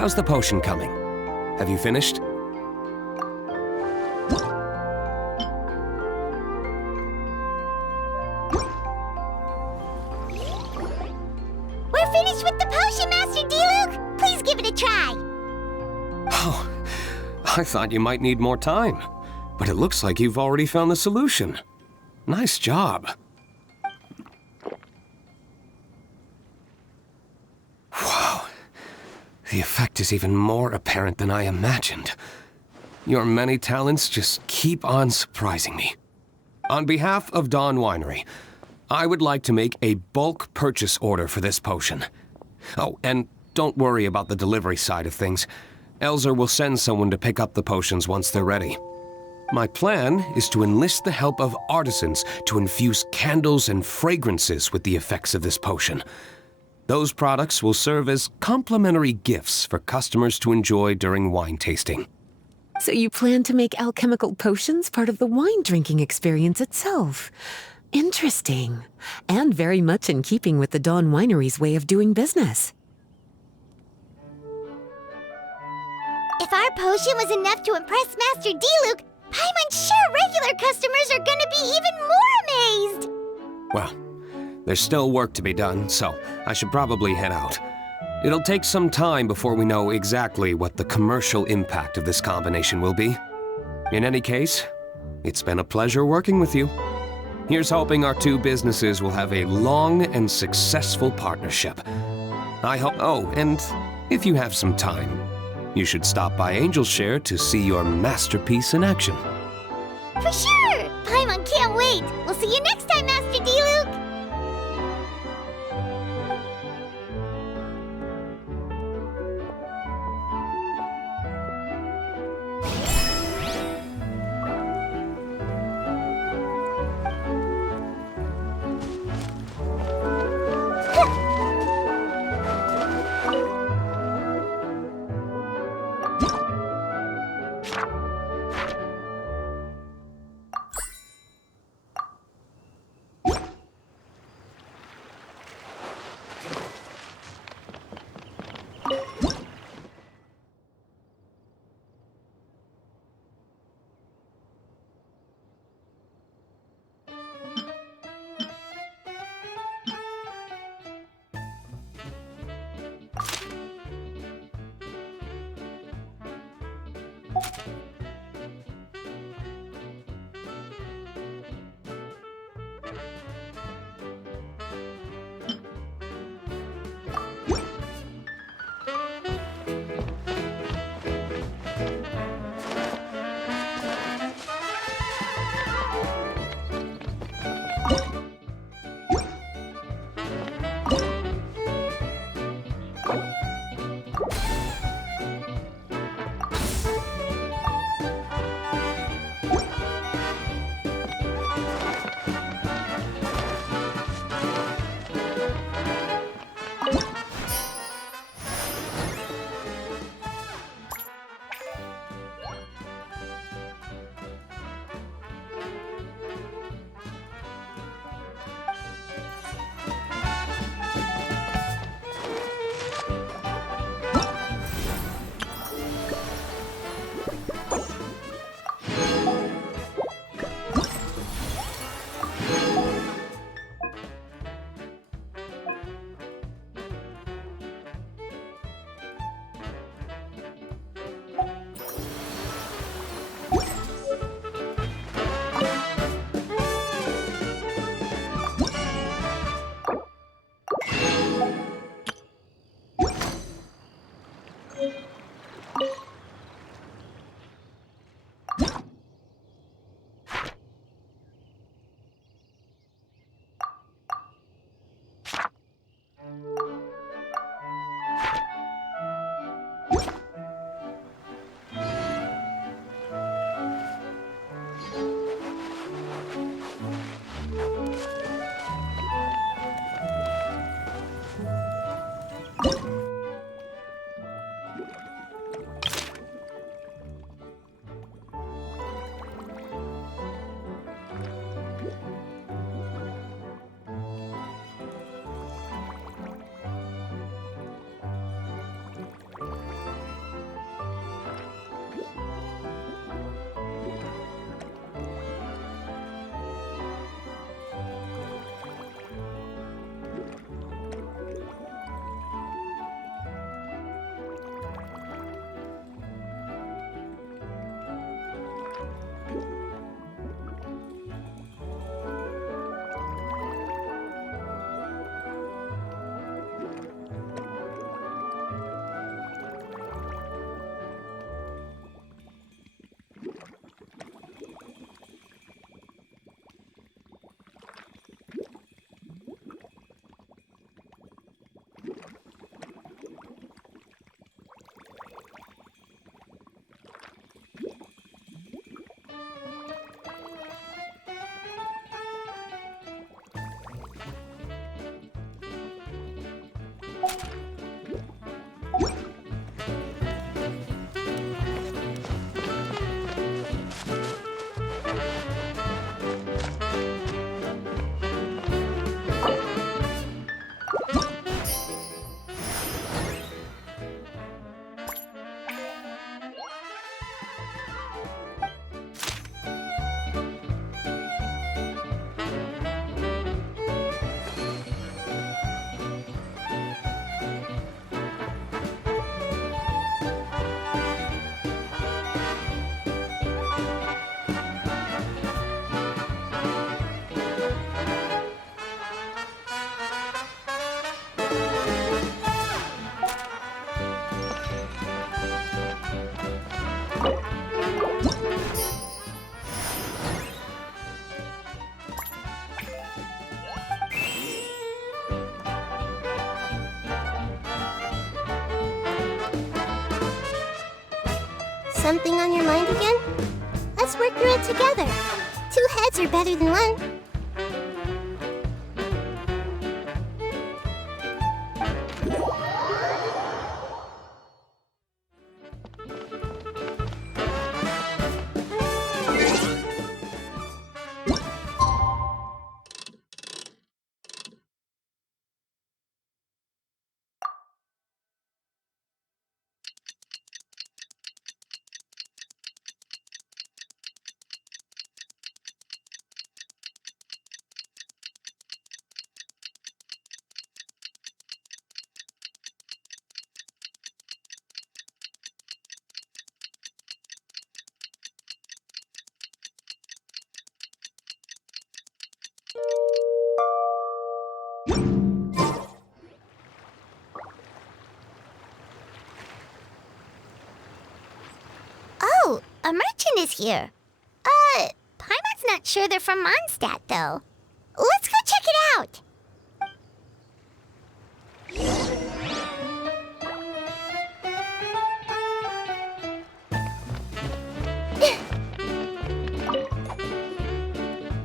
How's the potion coming? Have you finished? We're finished with the potion, Master D-Luke! Please give it a try! Oh, I thought you might need more time. But it looks like you've already found the solution. Nice job. Wow. The effect is even more apparent than I imagined. Your many talents just keep on surprising me. On behalf of Dawn Winery, I would like to make a bulk purchase order for this potion. Oh, and don't worry about the delivery side of things. Elzer will send someone to pick up the potions once they're ready. My plan is to enlist the help of artisans to infuse candles and fragrances with the effects of this potion. Those products will serve as complimentary gifts for customers to enjoy during wine tasting. So you plan to make alchemical potions part of the wine drinking experience itself. Interesting. And very much in keeping with the Dawn Winery's way of doing business. If our potion was enough to impress Master D-Luke, Paimon's sure regular customers are gonna be even more amazed! Well, there's still work to be done, so I should probably head out. It'll take some time before we know exactly what the commercial impact of this combination will be. In any case, it's been a pleasure working with you. Here's hoping our two businesses will have a long and successful partnership. I hope... Oh, and if you have some time, you should stop by Angel's Share to see your masterpiece in action. For sure! Paimon can't wait! We'll see you next time, Master D-Luke! Something on your mind again? Let's work through it together. 2 heads are better than 1. Oh, a merchant is here. Paimon's not sure they're from Mondstadt, though. Let's go check it out.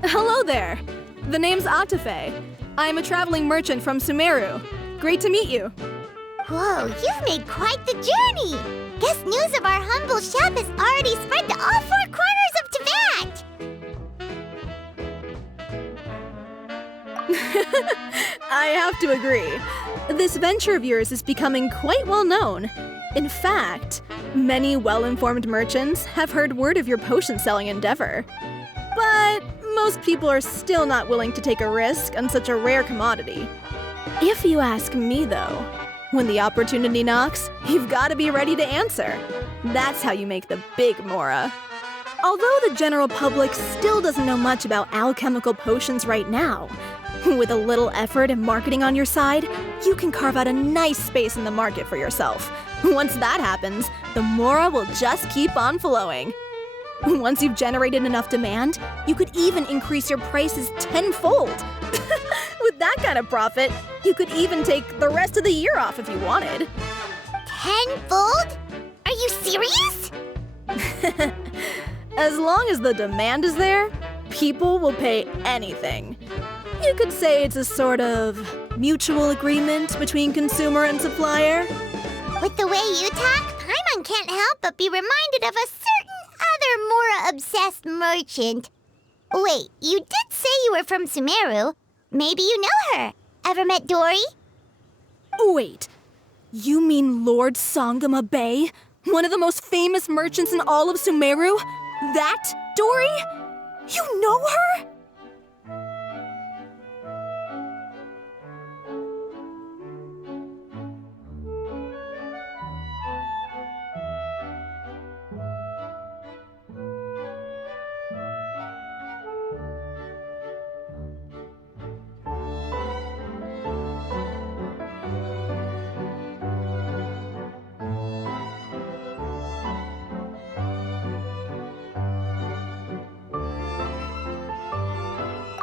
Hello there. The name's Atafe. I'm a traveling merchant from Sumeru. Great to meet you. Whoa, you've made quite the journey. Guess news of our humble shop has already spread to all 4 corners of Teyvat. I have to agree. This venture of yours is becoming quite well known. In fact, many well-informed merchants have heard word of your potion-selling endeavor. But most people are still not willing to take a risk on such a rare commodity. If you ask me, though, when the opportunity knocks, you've got to be ready to answer. That's how you make the big Mora. Although the general public still doesn't know much about alchemical potions right now, with a little effort and marketing on your side, you can carve out a nice space in the market for yourself. Once that happens, the Mora will just keep on flowing. Once you've generated enough demand, you could even increase your prices tenfold. With that kind of profit, you could even take the rest of the year off if you wanted. Tenfold? Are you serious? As long as the demand is there, people will pay anything. You could say it's a sort of mutual agreement between consumer and supplier. With the way you talk, Paimon can't help but be reminded of a certain other Mora-obsessed merchant. Wait, you did say you were from Sumeru. Maybe you know her. Ever met Dory? Wait, you mean Lord Sangama Bay? One of the most famous merchants in all of Sumeru? That Dory? You know her?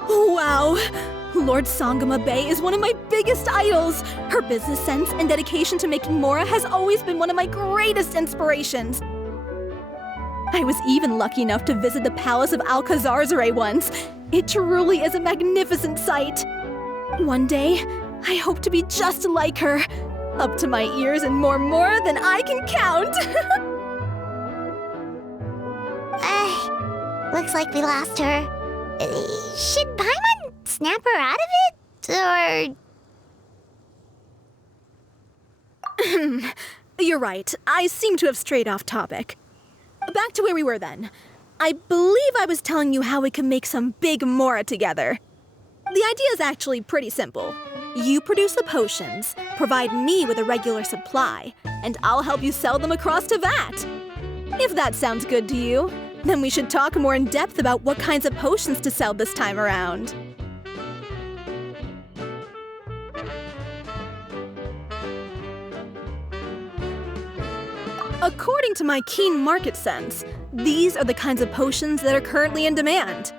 Wow! Lord Sangama Bay is one of my biggest idols! Her business sense and dedication to making Mora has always been one of my greatest inspirations. I was even lucky enough to visit the palace of Alcazarzare once. It truly is a magnificent sight. One day, I hope to be just like her. Up to my ears in more Mora than I can count! Looks like we lost her. Should Paimon snap her out of it? or... You're right. I seem to have strayed off topic. Back to where we were then. I believe I was telling you how we could make some big mora together. The idea is actually pretty simple. You produce the potions, provide me with a regular supply, and I'll help you sell them across to Vat. If that sounds good to you, then we should talk more in depth about what kinds of potions to sell this time around. According to my keen market sense, these are the kinds of potions that are currently in demand.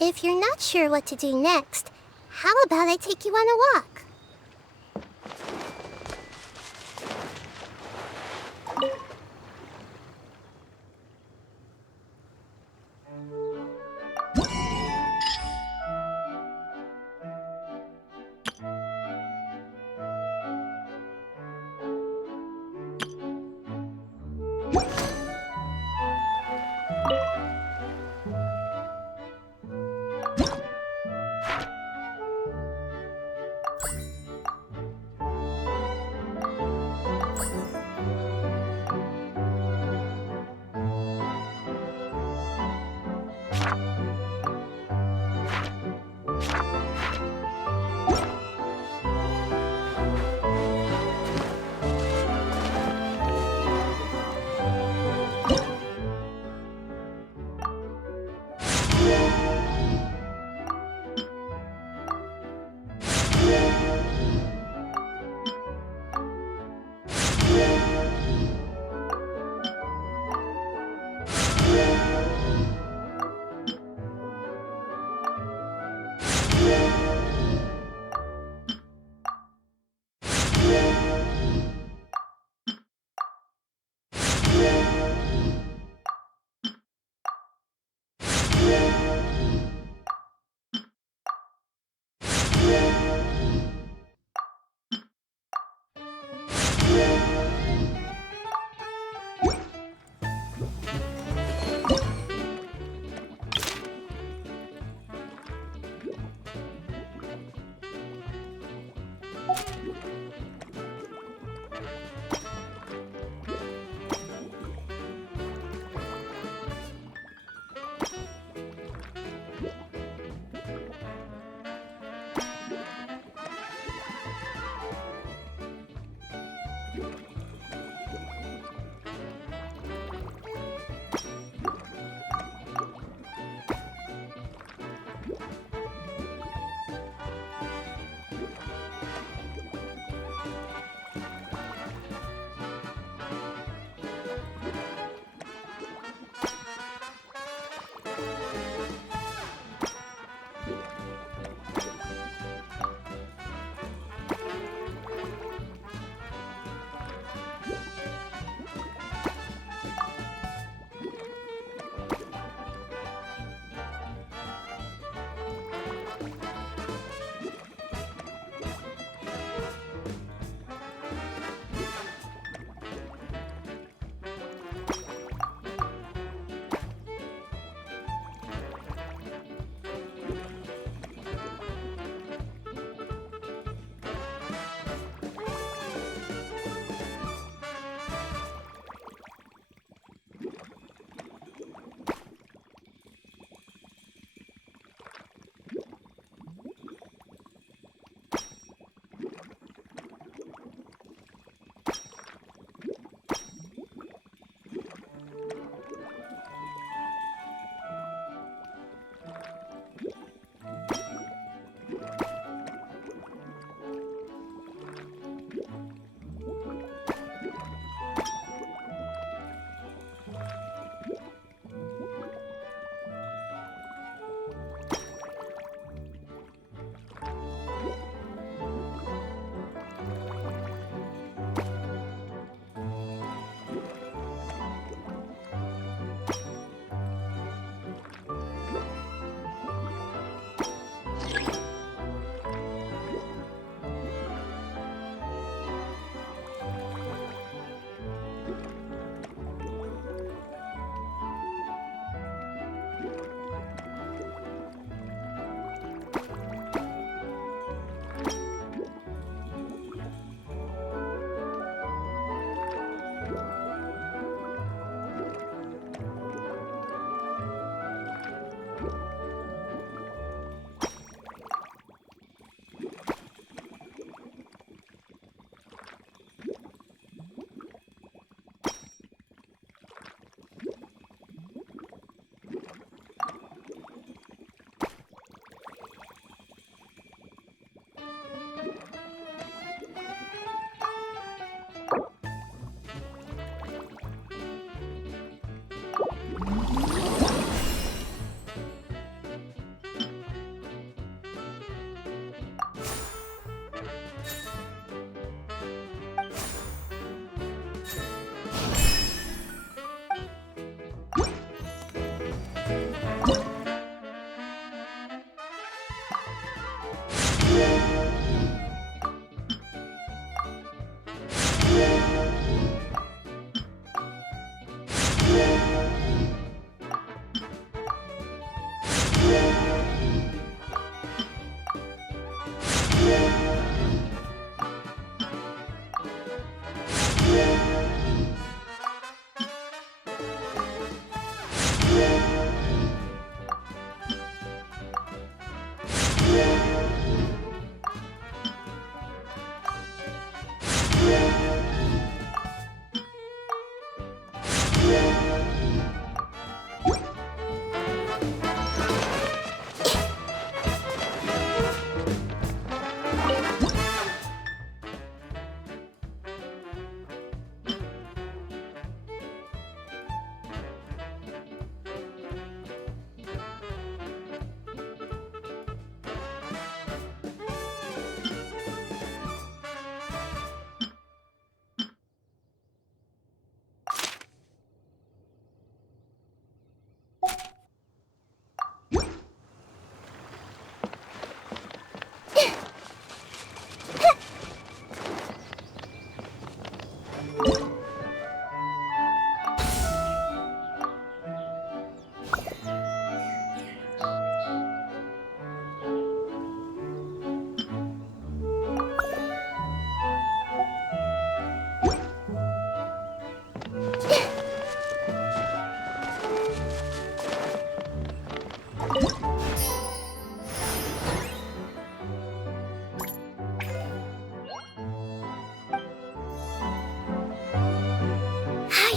If you're not sure what to do next, how about I take you on a walk?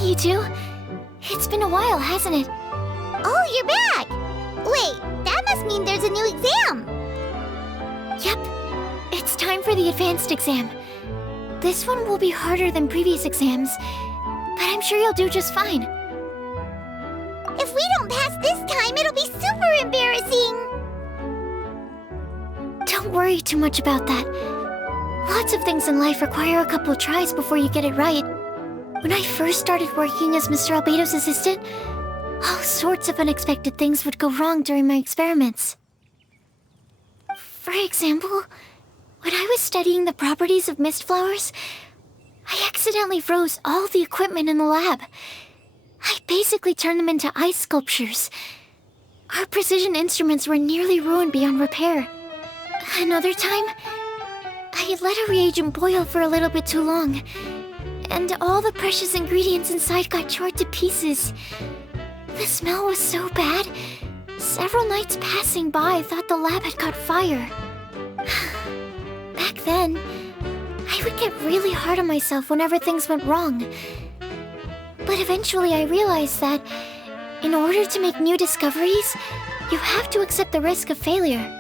you two. It's been a while, hasn't it? Oh, you're back! Wait, that must mean there's a new exam! Yep. It's time for the advanced exam. This one will be harder than previous exams, but I'm sure you'll do just fine. If we don't pass this time, it'll be super embarrassing! Don't worry too much about that. Lots of things in life require a couple tries before you get it right. When I first started working as Mr. Albedo's assistant, all sorts of unexpected things would go wrong during my experiments. For example, when I was studying the properties of mist flowers, I accidentally froze all the equipment in the lab. I basically turned them into ice sculptures. Our precision instruments were nearly ruined beyond repair. Another time, I had let a reagent boil for a little bit too long, and all the precious ingredients inside got charred to pieces. The smell was so bad, several nights passing by thought the lab had caught fire. Back then, I would get really hard on myself whenever things went wrong. But eventually I realized that in order to make new discoveries, you have to accept the risk of failure.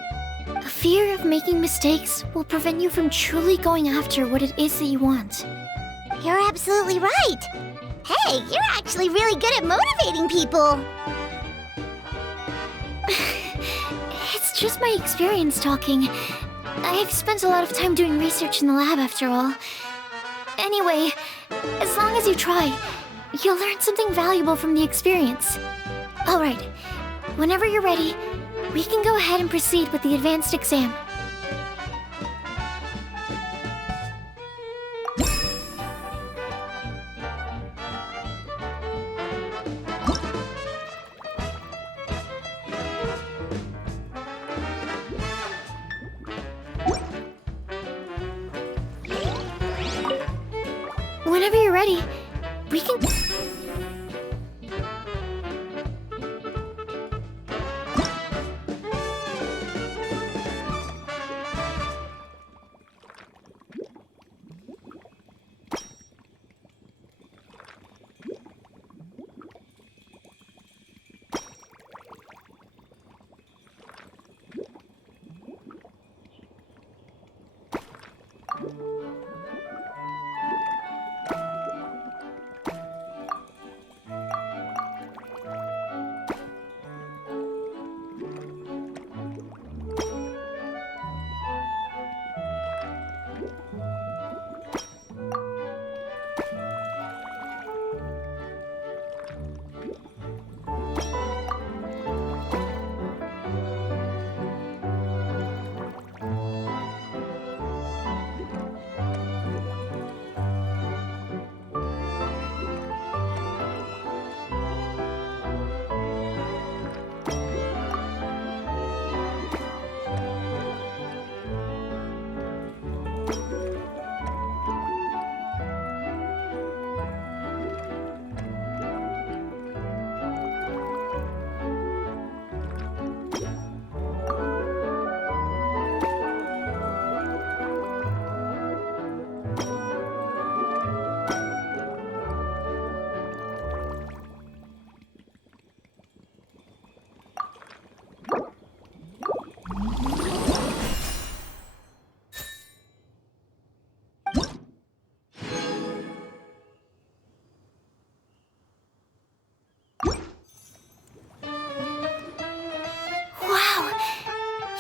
A fear of making mistakes will prevent you from truly going after what it is that you want. You're absolutely right! Hey, you're actually really good at motivating people! It's just my experience talking. I've spent a lot of time doing research in the lab after all. Anyway, as long as you try, you'll learn something valuable from the experience. Alright, whenever you're ready, we can go ahead and proceed with the advanced exam. Whenever you're ready, we can...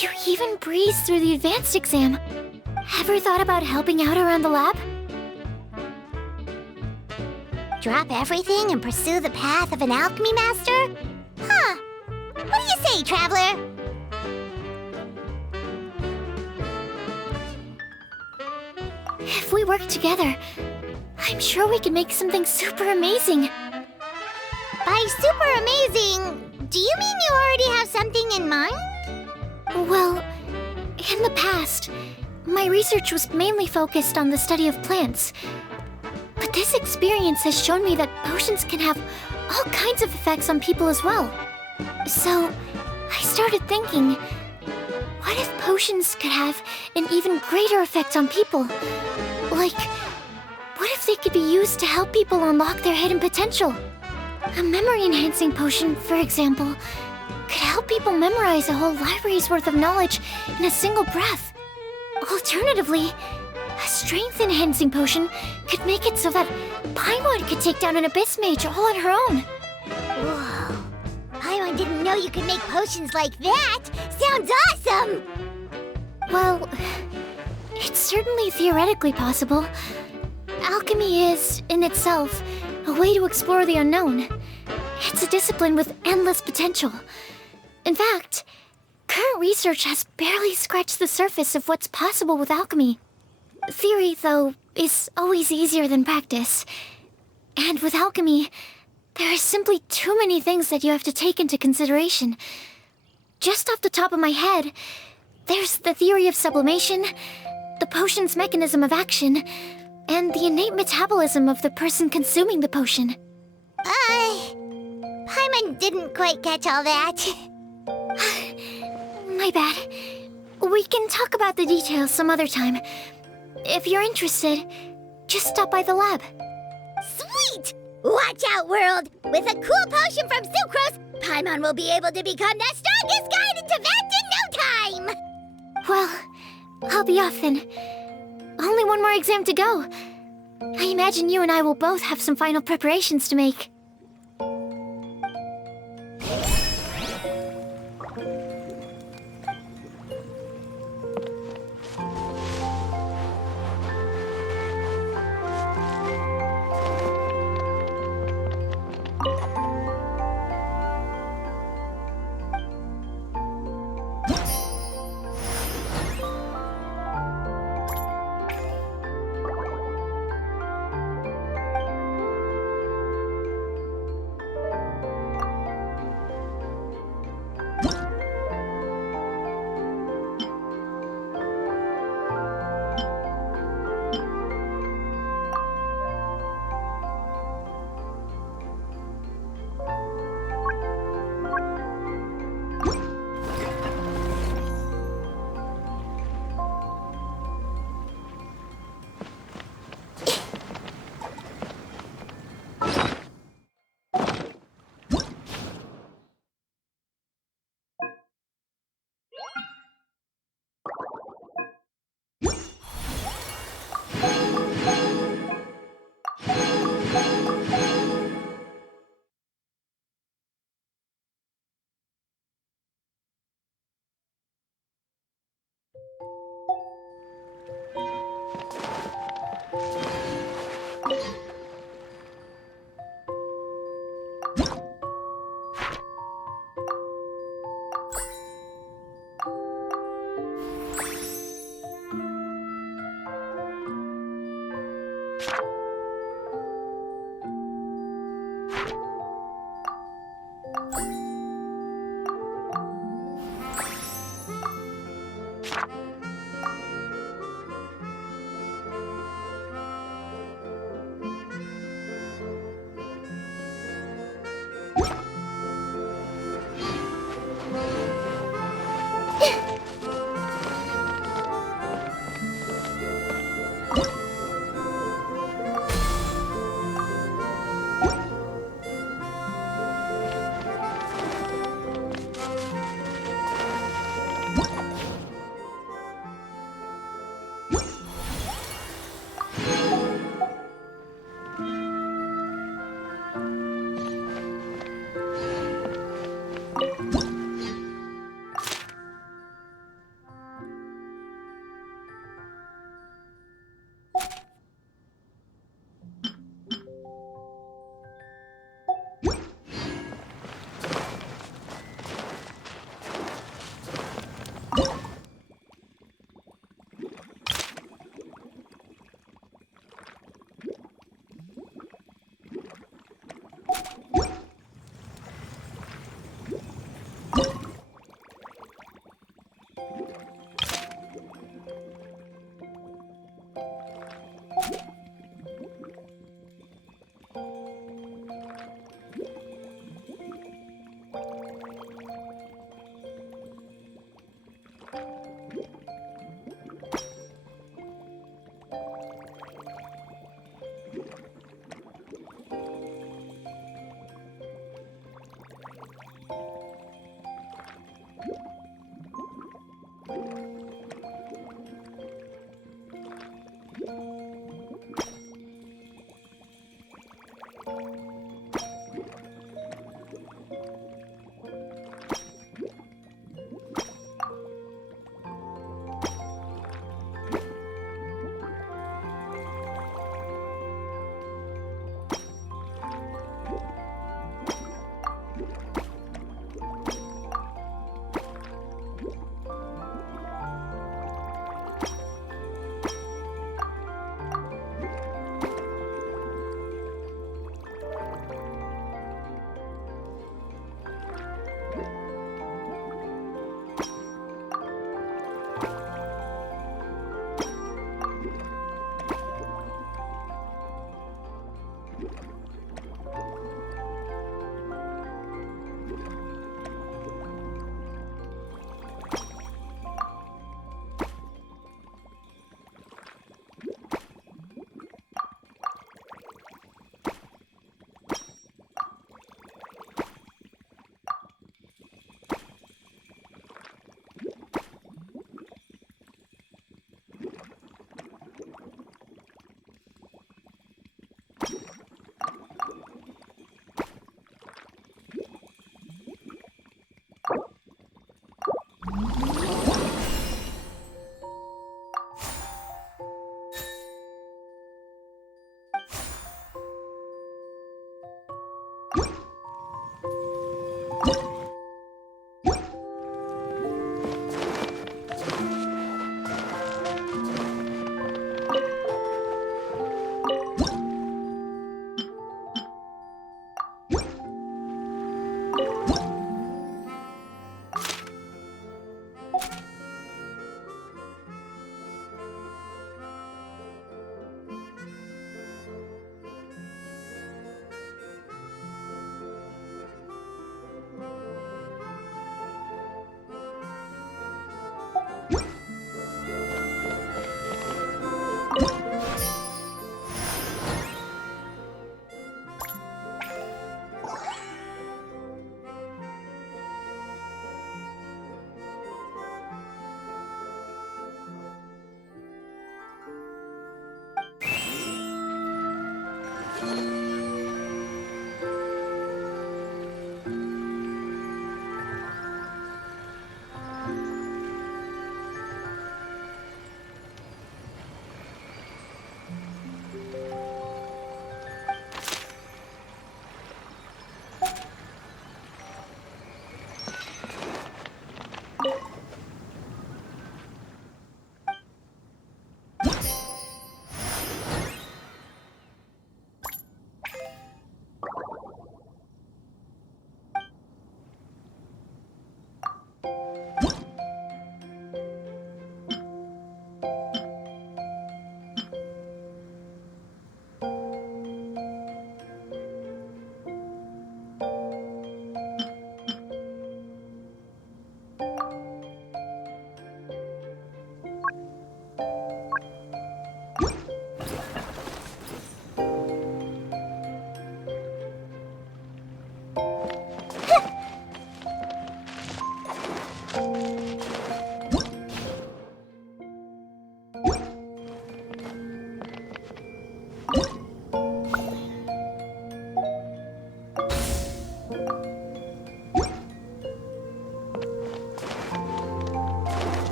You even breezed through the advanced exam. Ever thought about helping out around the lab? Drop everything and pursue the path of an alchemy master? Huh. What do you say, traveler? If we work together, I'm sure we can make something super amazing. By super amazing, do you mean you already have something in mind? Well, in the past, my research was mainly focused on the study of plants. But this experience has shown me that potions can have all kinds of effects on people as well. So, I started thinking, what if potions could have an even greater effect on people? Like, What if they could be used to help people unlock their hidden potential? A memory-enhancing potion, for example, could help people memorize a whole library's worth of knowledge in a single breath. Alternatively, a strength-enhancing potion could make it so that Paimon could take down an Abyss Mage all on her own. Whoa. Paimon didn't know you could make potions like that! Sounds awesome! Well, it's certainly theoretically possible. Alchemy is, in itself, a way to explore the unknown. It's a discipline with endless potential. In fact, current research has barely scratched the surface of what's possible with alchemy. Theory, though, is always easier than practice. And with alchemy, there are simply too many things that you have to take into consideration. Just off the top of my head, there's the theory of sublimation, the potion's mechanism of action, and the innate metabolism of the person consuming the potion. Paimon didn't quite catch all that. My bad. We can talk about the details some other time. If you're interested, just stop by the lab. Sweet! Watch out, world! With a cool potion from Sucrose, Paimon will be able to become the strongest guide into Vent in no time! Well, I'll be off then. Only one more exam to go. I imagine you and I will both have some final preparations to make.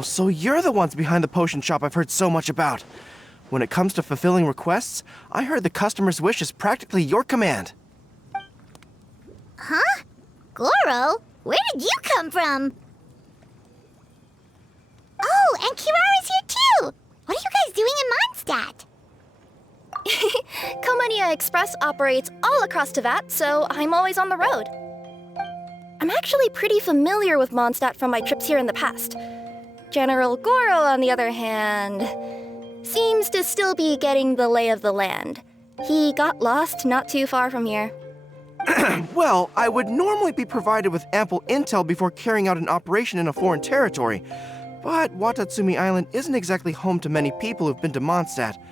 Oh, so you're the ones behind the potion shop I've heard so much about. When it comes to fulfilling requests, I heard the customer's wish is practically your command. Huh? Goro? Where did you come from? Oh, and Kirara's here too! What are you guys doing in Mondstadt? Komania Express operates all across Teyvat, so I'm always on the road. I'm actually pretty familiar with Mondstadt from my trips here in the past. General Goro, on the other hand, seems to still be getting the lay of the land. He got lost not too far from here. Well, I would normally be provided with ample intel before carrying out an operation in a foreign territory, but Watatsumi Island isn't exactly home to many people who've been to Mondstadt.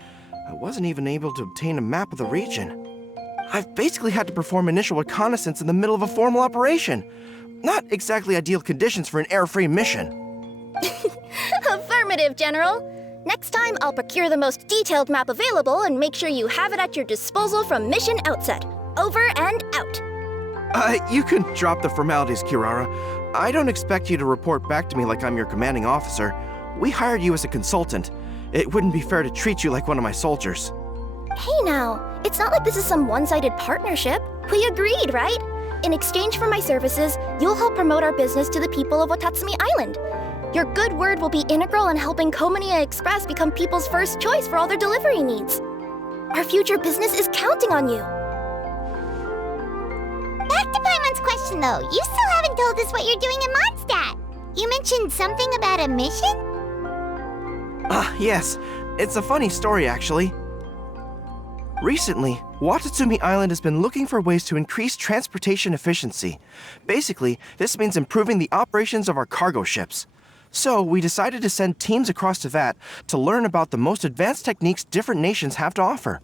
I wasn't even able to obtain a map of the region. I've basically had to perform initial reconnaissance in the middle of a formal operation. Not exactly ideal conditions for an air-free mission. Affirmative, General. Next time, I'll procure the most detailed map available and make sure you have it at your disposal from mission outset. Over and out. You can drop the formalities, Kirara. I don't expect you to report back to me like I'm your commanding officer. We hired you as a consultant. It wouldn't be fair to treat you like one of my soldiers. Hey now, it's not like this is some one-sided partnership. We agreed, right? In exchange for my services, you'll help promote our business to the people of Watatsumi Island. Your good word will be integral in helping Komania Express become people's first choice for all their delivery needs. Our future business is counting on you. Back to Paimon's question though, you still haven't told us what you're doing in Mondstadt. You mentioned something about a mission? Yes. It's a funny story, actually. Recently, Watatsumi Island has been looking for ways to increase transportation efficiency. Basically, this means improving the operations of our cargo ships. So, we decided to send teams across Teyvat to learn about the most advanced techniques different nations have to offer.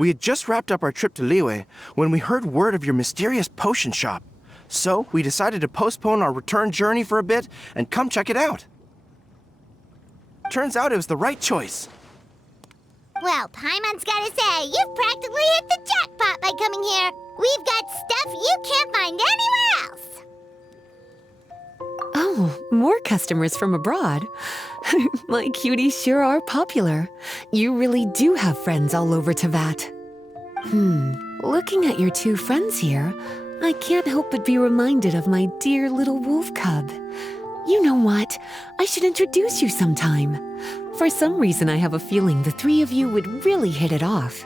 We had just wrapped up our trip to Liyue when we heard word of your mysterious potion shop. So, we decided to postpone our return journey for a bit and come check it out. Turns out it was the right choice. Well, Paimon's gotta say, you've practically hit the jackpot by coming here. We've got stuff you can't find anywhere else. Oh, more customers from abroad. My cuties sure are popular. You really do have friends all over Teyvat. Looking at your two friends here, I can't help but be reminded of my dear little wolf cub. You know what? I should introduce you sometime. For some reason, I have a feeling the three of you would really hit it off.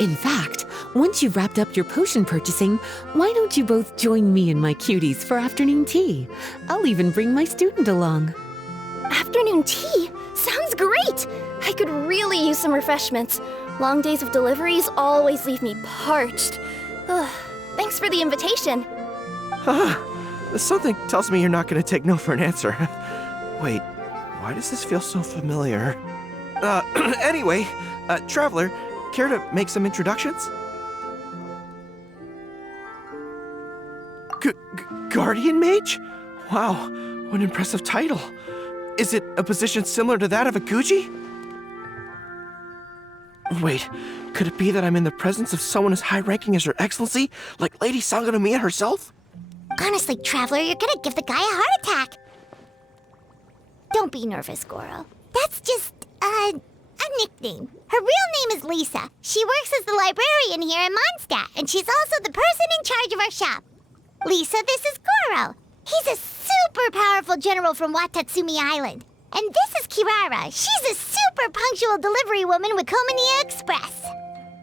In fact, once you've wrapped up your potion purchasing, why don't you both join me and my cuties for afternoon tea? I'll even bring my student along. Afternoon tea? Sounds great! I could really use some refreshments. Long days of deliveries always leave me parched. Ugh, thanks for the invitation. Something tells me you're not going to take no for an answer. Wait, why does this feel so familiar? Anyway, Traveler, care to make some introductions? Guardian Mage? Wow, what an impressive title. Is it a position similar to that of a Guji? Wait, could it be that I'm in the presence of someone as high-ranking as Her Excellency, like Lady Sangonomiya herself? Honestly, Traveler, you're gonna give the guy a heart attack. Don't be nervous, Goro. That's just, a nickname. Her real name is Lisa. She works as the librarian here in Mondstadt, and she's also the person in charge of our shop. Lisa, this is Goro. He's a super powerful general from Watatsumi Island. And this is Kirara. She's a super punctual delivery woman with Komania Express.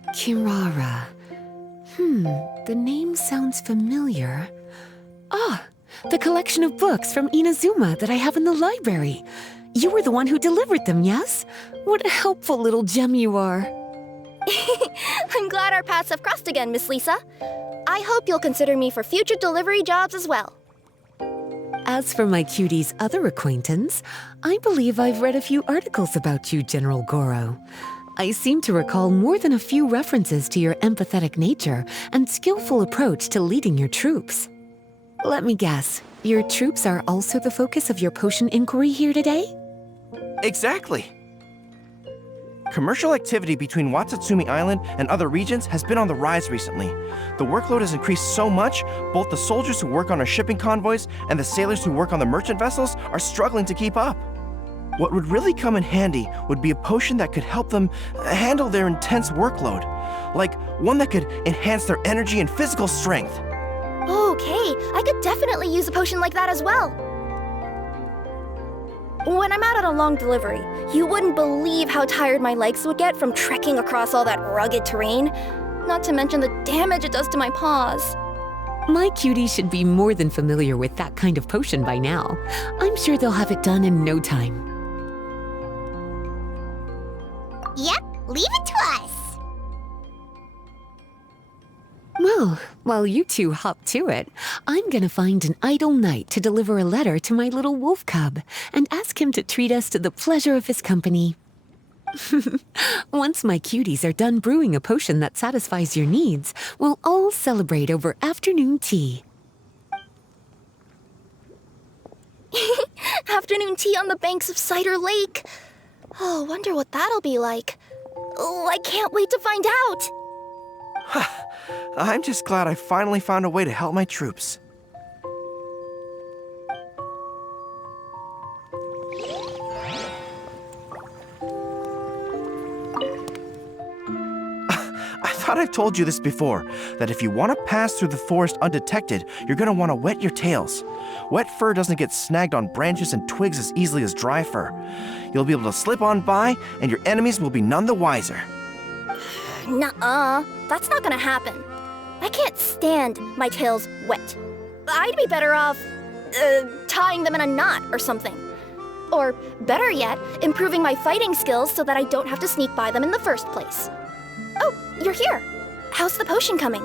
Kirara. The name sounds familiar. Ah, the collection of books from Inazuma that I have in the library. You were the one who delivered them, yes? What a helpful little gem you are. I'm glad our paths have crossed again, Miss Lisa. I hope you'll consider me for future delivery jobs as well. As for my cutie's other acquaintance, I believe I've read a few articles about you, General Goro. I seem to recall more than a few references to your empathetic nature and skillful approach to leading your troops. Let me guess, your troops are also the focus of your potion inquiry here today? Exactly. Commercial activity between Watatsumi Island and other regions has been on the rise recently. The workload has increased so much, both the soldiers who work on our shipping convoys and the sailors who work on the merchant vessels are struggling to keep up. What would really come in handy would be a potion that could help them handle their intense workload. Like one that could enhance their energy and physical strength. Okay, I could definitely use a potion like that as well. When I'm out on a long delivery, you wouldn't believe how tired my legs would get from trekking across all that rugged terrain. Not to mention the damage it does to my paws. My cuties should be more than familiar with that kind of potion by now. I'm sure they'll have it done in no time. Yep, leave it to us. Well, while you two hop to it, I'm gonna find an idle knight to deliver a letter to my little wolf cub and ask him to treat us to the pleasure of his company. Once my cuties are done brewing a potion that satisfies your needs, we'll all celebrate over afternoon tea. Afternoon tea on the banks of Cider Lake. Oh, wonder what that'll be like. Oh, I can't wait to find out. I'm just glad I finally found a way to help my troops. I thought I've told you this before, that if you want to pass through the forest undetected, you're going to want to wet your tails. Wet fur doesn't get snagged on branches and twigs as easily as dry fur. You'll be able to slip on by, and your enemies will be none the wiser. Nuh-uh, that's not gonna happen. I can't stand my tails wet. I'd be better off, tying them in a knot or something. Or, better yet, improving my fighting skills so that I don't have to sneak by them in the first place. Oh, you're here. How's the potion coming?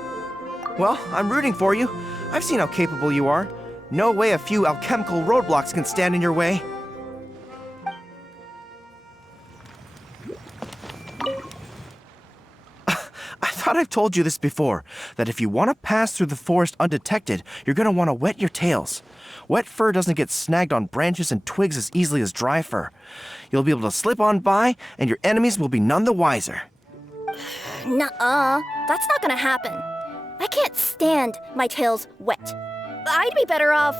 Well, I'm rooting for you. I've seen how capable you are. No way a few alchemical roadblocks can stand in your way. I thought I've told you this before, that if you want to pass through the forest undetected, you're going to want to wet your tails. Wet fur doesn't get snagged on branches and twigs as easily as dry fur. You'll be able to slip on by, and your enemies will be none the wiser. Nuh-uh, that's not gonna happen. I can't stand my tails wet. I'd be better off,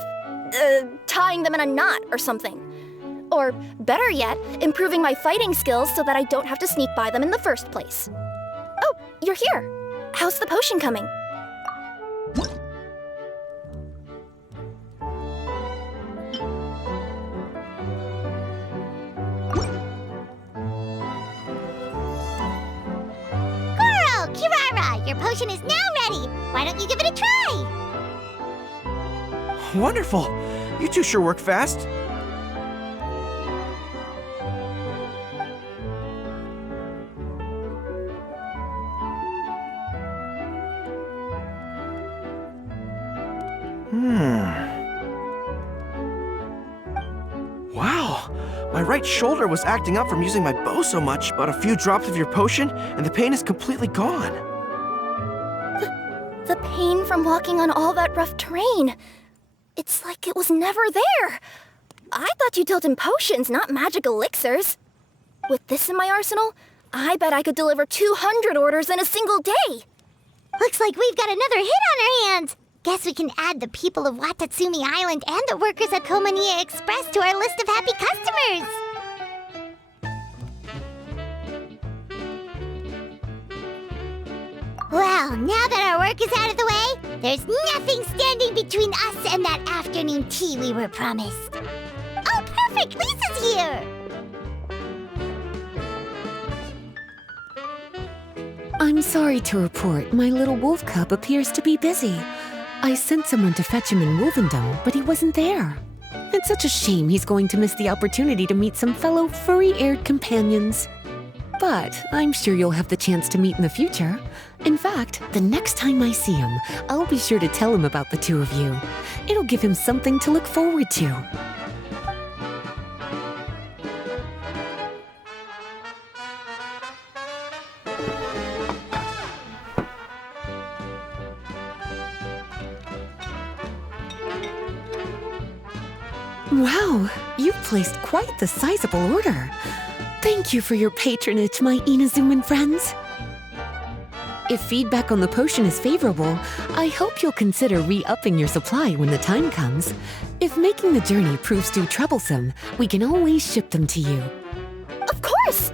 tying them in a knot or something. Or, better yet, improving my fighting skills so that I don't have to sneak by them in the first place. Oh, you're here. How's the potion coming? Kirara, your potion is now ready. Why don't you give it a try? Wonderful! You two sure work fast. Wow! My right shoulder was acting up from using my bow so much, but a few drops of your potion, and the pain is completely gone. The pain from walking on all that rough terrain. It's like it was never there. I thought you dealt in potions, not magic elixirs. With this in my arsenal, I bet I could deliver 200 orders in a single day. Looks like we've got another hit on our hands. Guess we can add the people of Watatsumi Island and the workers at Komaniya Express to our list of happy customers. Well, now that our work is out of the way, there's nothing standing between us and that afternoon tea we were promised. Oh, perfect! Lisa's here! I'm sorry to report my little wolf cub appears to be busy. I sent someone to fetch him in Wolvendom, but he wasn't there. It's such a shame he's going to miss the opportunity to meet some fellow furry-eared companions. But I'm sure you'll have the chance to meet in the future. In fact, the next time I see him, I'll be sure to tell him about the two of you. It'll give him something to look forward to. Wow, you've placed quite the sizable order. Thank you for your patronage, my Inazuman friends. If feedback on the potion is favorable, I hope you'll consider re-upping your supply when the time comes. If making the journey proves too troublesome, we can always ship them to you. Of course!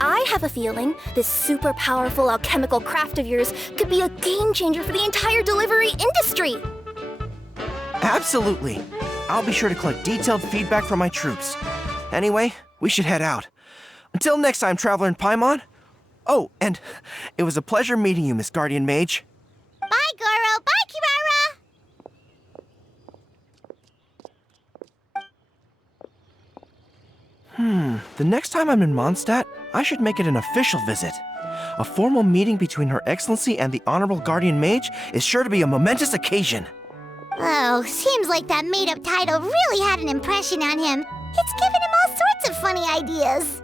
I have a feeling this super powerful alchemical craft of yours could be a game changer for the entire delivery industry! Absolutely. I'll be sure to collect detailed feedback from my troops. Anyway, we should head out. Until next time, Traveler in Paimon. Oh, and it was a pleasure meeting you, Miss Guardian Mage. Bye, Goro. Bye, Kirara. The next time I'm in Mondstadt, I should make it an official visit. A formal meeting between Her Excellency and the Honorable Guardian Mage is sure to be a momentous occasion. Oh, seems like that made-up title really had an impression on him. It's given him all sorts of funny ideas.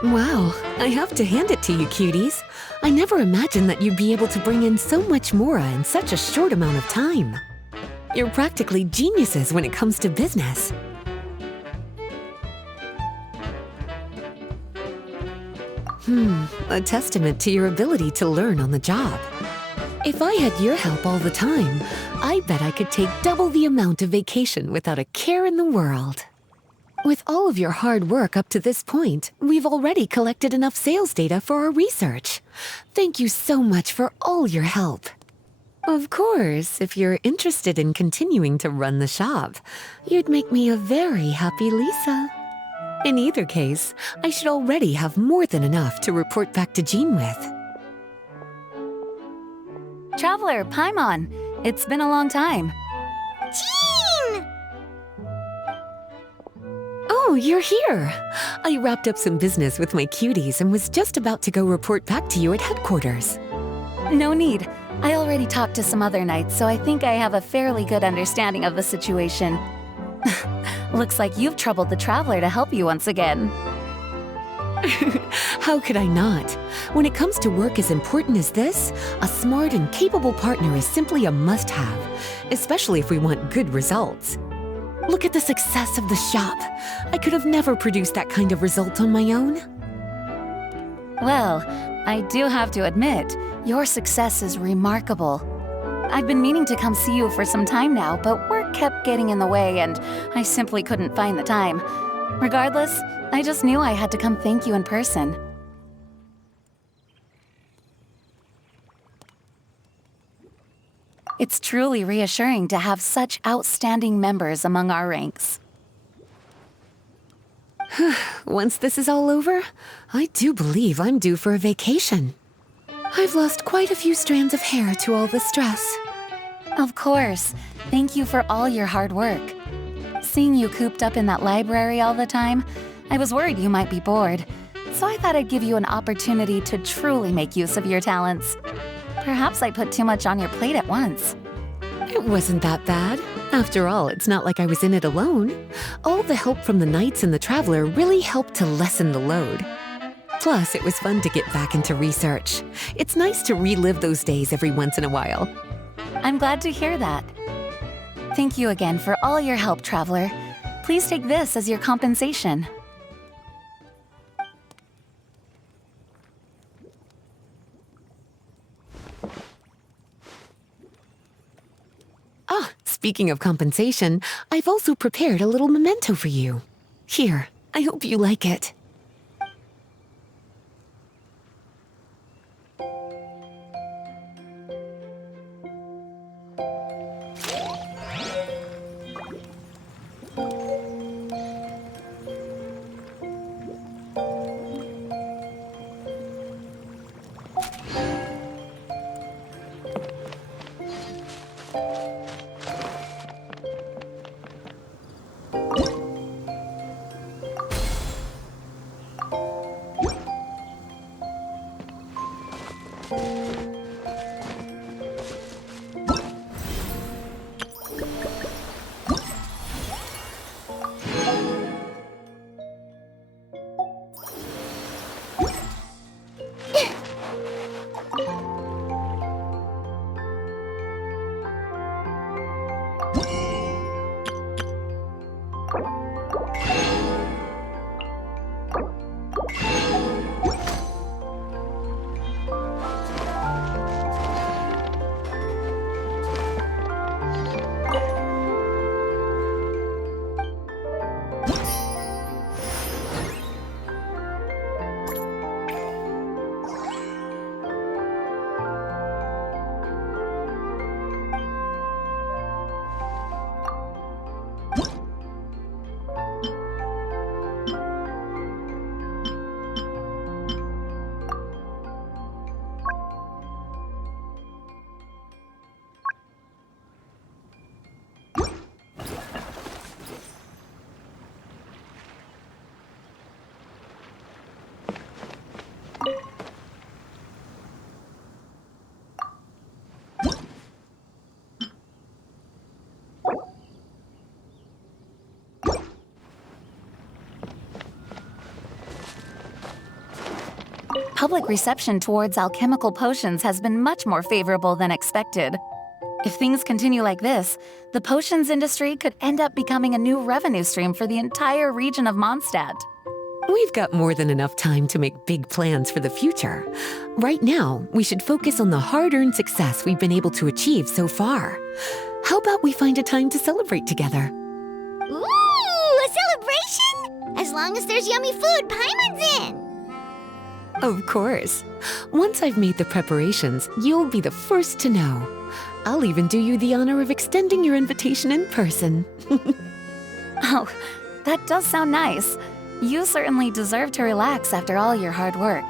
Wow, I have to hand it to you, cuties. I never imagined that you'd be able to bring in so much mora in such a short amount of time. You're practically geniuses when it comes to business. A testament to your ability to learn on the job. If I had your help all the time, I bet I could take double the amount of vacation without a care in the world. With all of your hard work up to this point, we've already collected enough sales data for our research. Thank you so much for all your help. Of course, if you're interested in continuing to run the shop, you'd make me a very happy Lisa. In either case, I should already have more than enough to report back to Jean with. Traveler, Paimon, it's been a long time. Jean! Oh, you're here! I wrapped up some business with my cuties and was just about to go report back to you at headquarters. No need. I already talked to some other knights, so I think I have a fairly good understanding of the situation. Looks like you've troubled the Traveler to help you once again. How could I not? When it comes to work as important as this, a smart and capable partner is simply a must-have, especially if we want good results. Look at the success of the shop. I could have never produced that kind of result on my own. Well, I do have to admit, your success is remarkable. I've been meaning to come see you for some time now, but work kept getting in the way and I simply couldn't find the time. Regardless, I just knew I had to come thank you in person. It's truly reassuring to have such outstanding members among our ranks. Once this is all over, I do believe I'm due for a vacation. I've lost quite a few strands of hair to all the stress. Of course. Thank you for all your hard work. Seeing you cooped up in that library all the time, I was worried you might be bored. So I thought I'd give you an opportunity to truly make use of your talents. Perhaps I put too much on your plate at once. It wasn't that bad. After all, it's not like I was in it alone. All the help from the Knights and the Traveler really helped to lessen the load. Plus, it was fun to get back into research. It's nice to relive those days every once in a while. I'm glad to hear that. Thank you again for all your help, Traveler. Please take this as your compensation. Ah, speaking of compensation, I've also prepared a little memento for you. Here, I hope you like it. Public reception towards alchemical potions has been much more favorable than expected. If things continue like this, the potions industry could end up becoming a new revenue stream for the entire region of Mondstadt. We've got more than enough time to make big plans for the future. Right now, we should focus on the hard-earned success we've been able to achieve so far. How about we find a time to celebrate together? Ooh, a celebration? As long as there's yummy food, Paimon's in! Of course. Once I've made the preparations, you'll be the first to know. I'll even do you the honor of extending your invitation in person. Oh, that does sound nice. You certainly deserve to relax after all your hard work.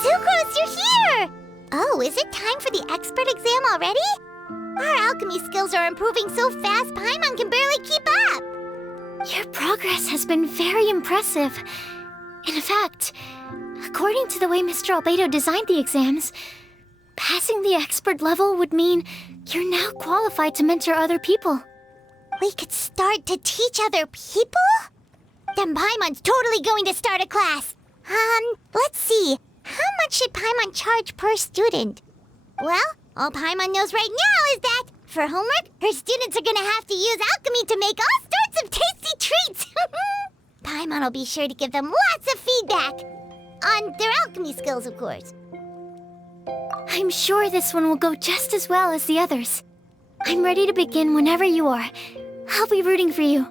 Sucrose, you're here! Oh, is it time for the expert exam already? Our alchemy skills are improving so fast, Paimon can barely keep up! Your progress has been very impressive. In fact, according to the way Mr. Albedo designed the exams, passing the expert level would mean you're now qualified to mentor other people. We could start to teach other people? Then Paimon's totally going to start a class. Let's see. How much should Paimon charge per student? Well, all Paimon knows right now is that, for homework, her students are gonna have to use alchemy to make all sorts of tasty treats! Paimon will be sure to give them lots of feedback. On their alchemy skills, of course. I'm sure this one will go just as well as the others. I'm ready to begin whenever you are. I'll be rooting for you.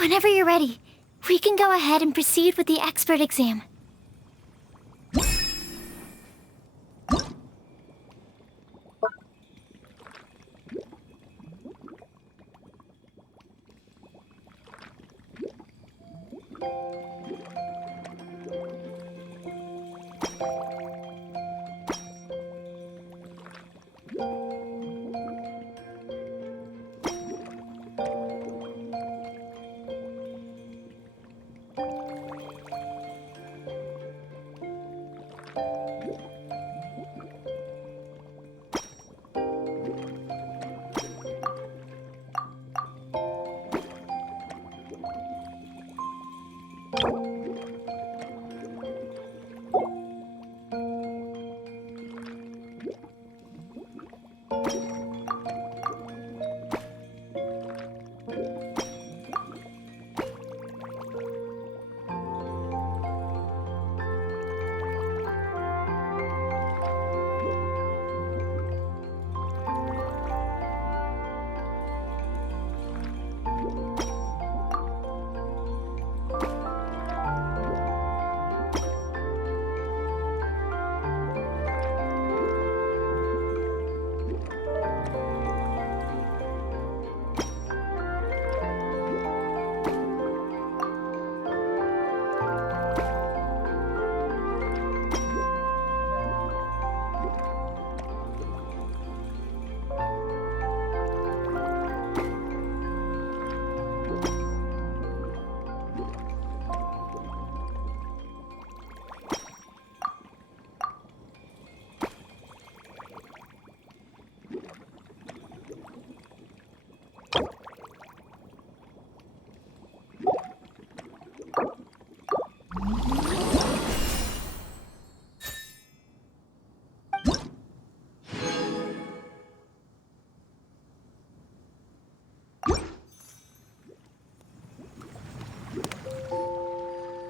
Whenever you're ready, we can go ahead and proceed with the expert exam.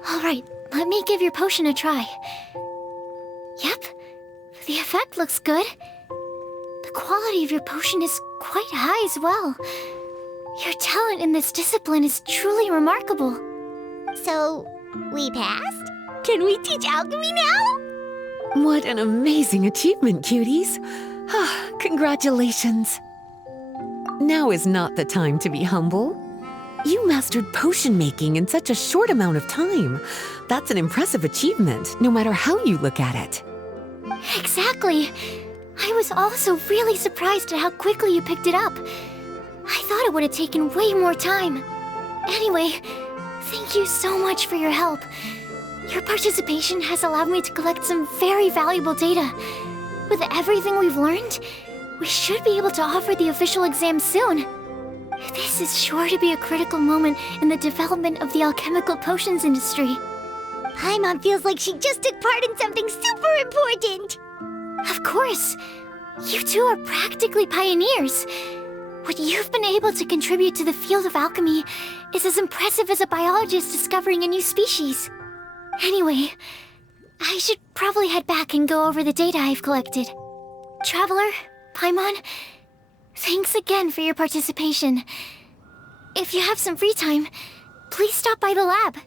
Alright, let me give your potion a try. Yep, the effect looks good. The quality of your potion is quite high as well. Your talent in this discipline is truly remarkable. So, we passed? Can we teach alchemy now? What an amazing achievement, cuties. Congratulations. Now is not the time to be humble. You mastered potion making in such a short amount of time. That's an impressive achievement, no matter how you look at it. Exactly. I was also really surprised at how quickly you picked it up. I thought it would have taken way more time. Anyway, thank you so much for your help. Your participation has allowed me to collect some very valuable data. With everything we've learned, we should be able to offer the official exam soon. This is sure to be a critical moment in the development of the alchemical potions industry. Paimon feels like she just took part in something super important. Of course. You two are practically pioneers. What you've been able to contribute to the field of alchemy is as impressive as a biologist discovering a new species. Anyway, I should probably head back and go over the data I've collected. Traveler, Paimon, thanks again for your participation. If you have some free time, please stop by the lab.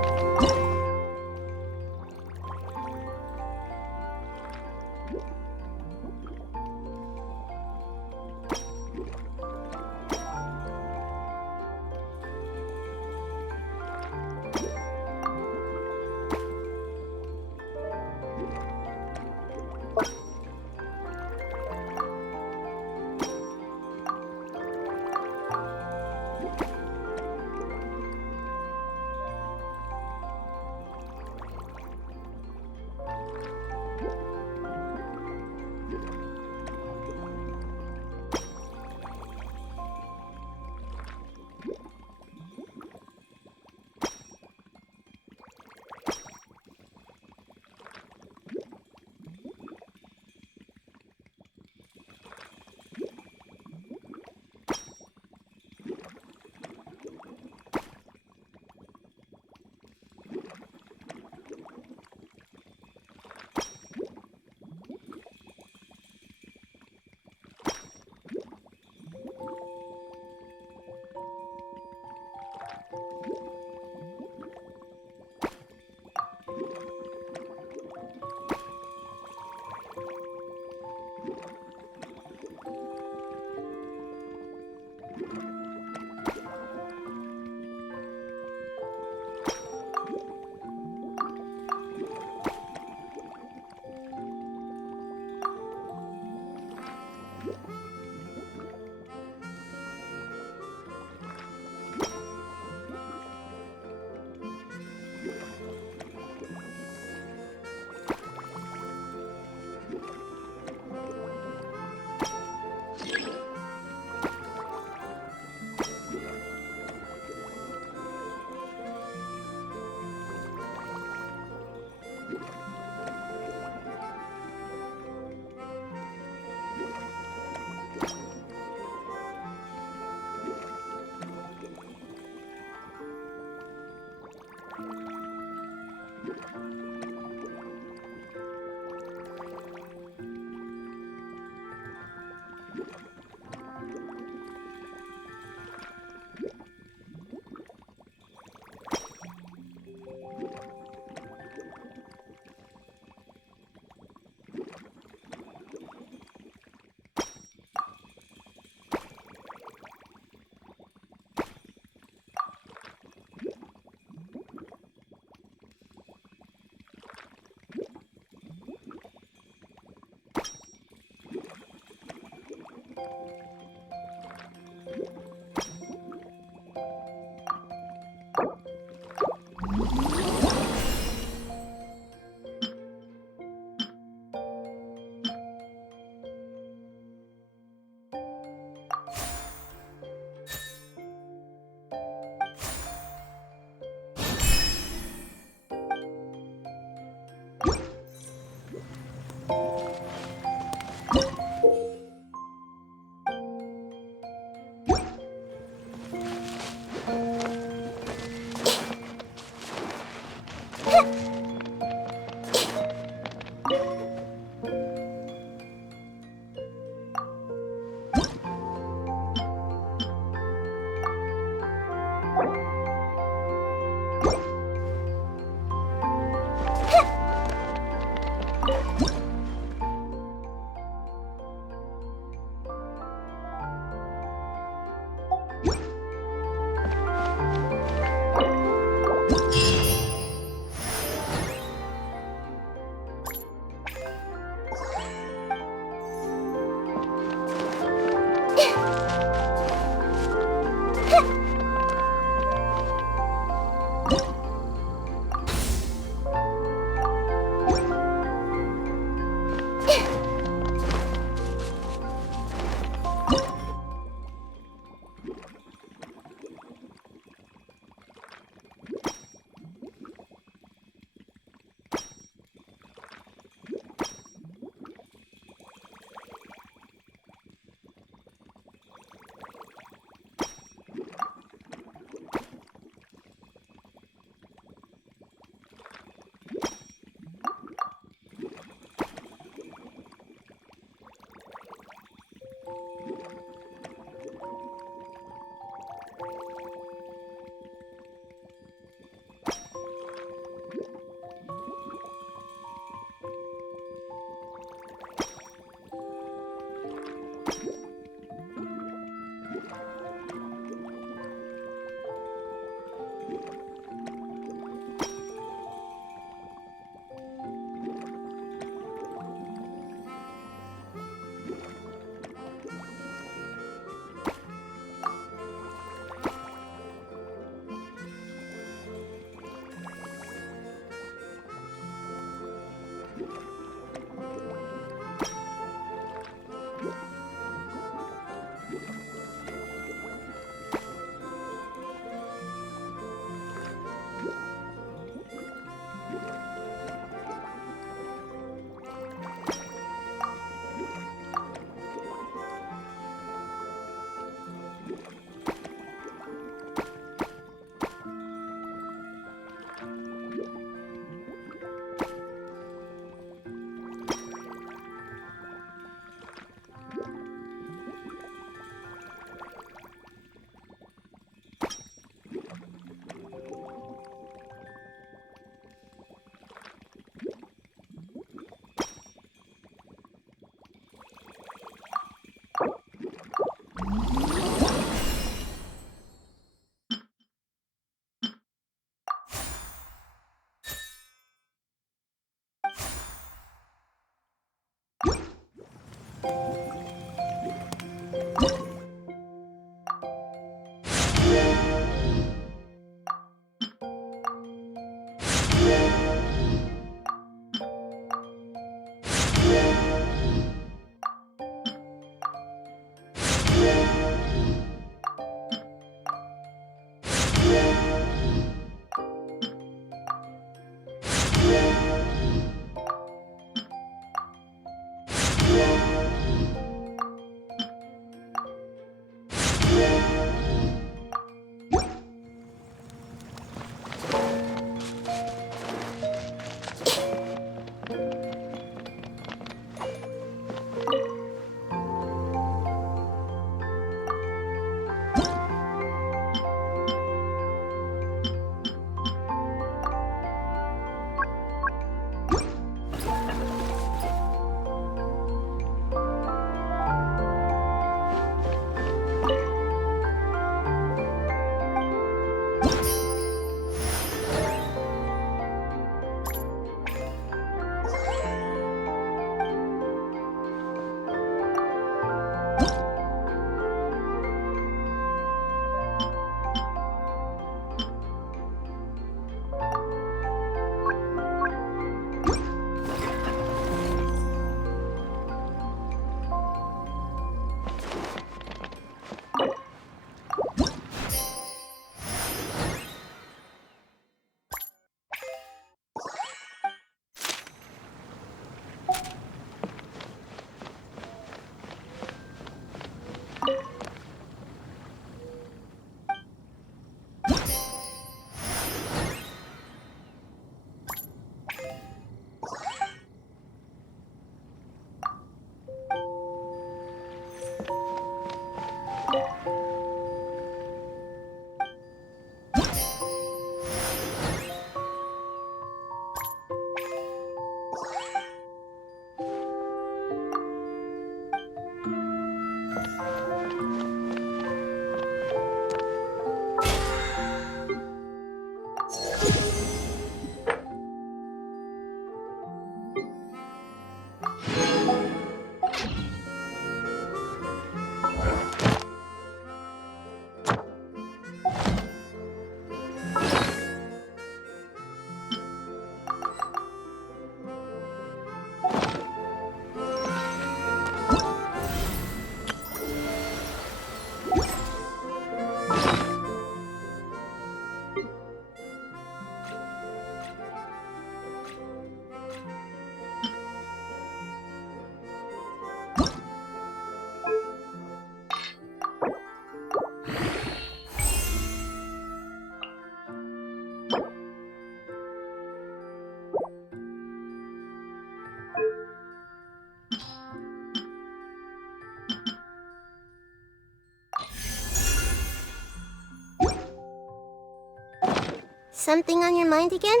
Something on your mind again?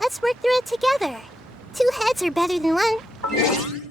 Let's work through it together. Two heads are better than one.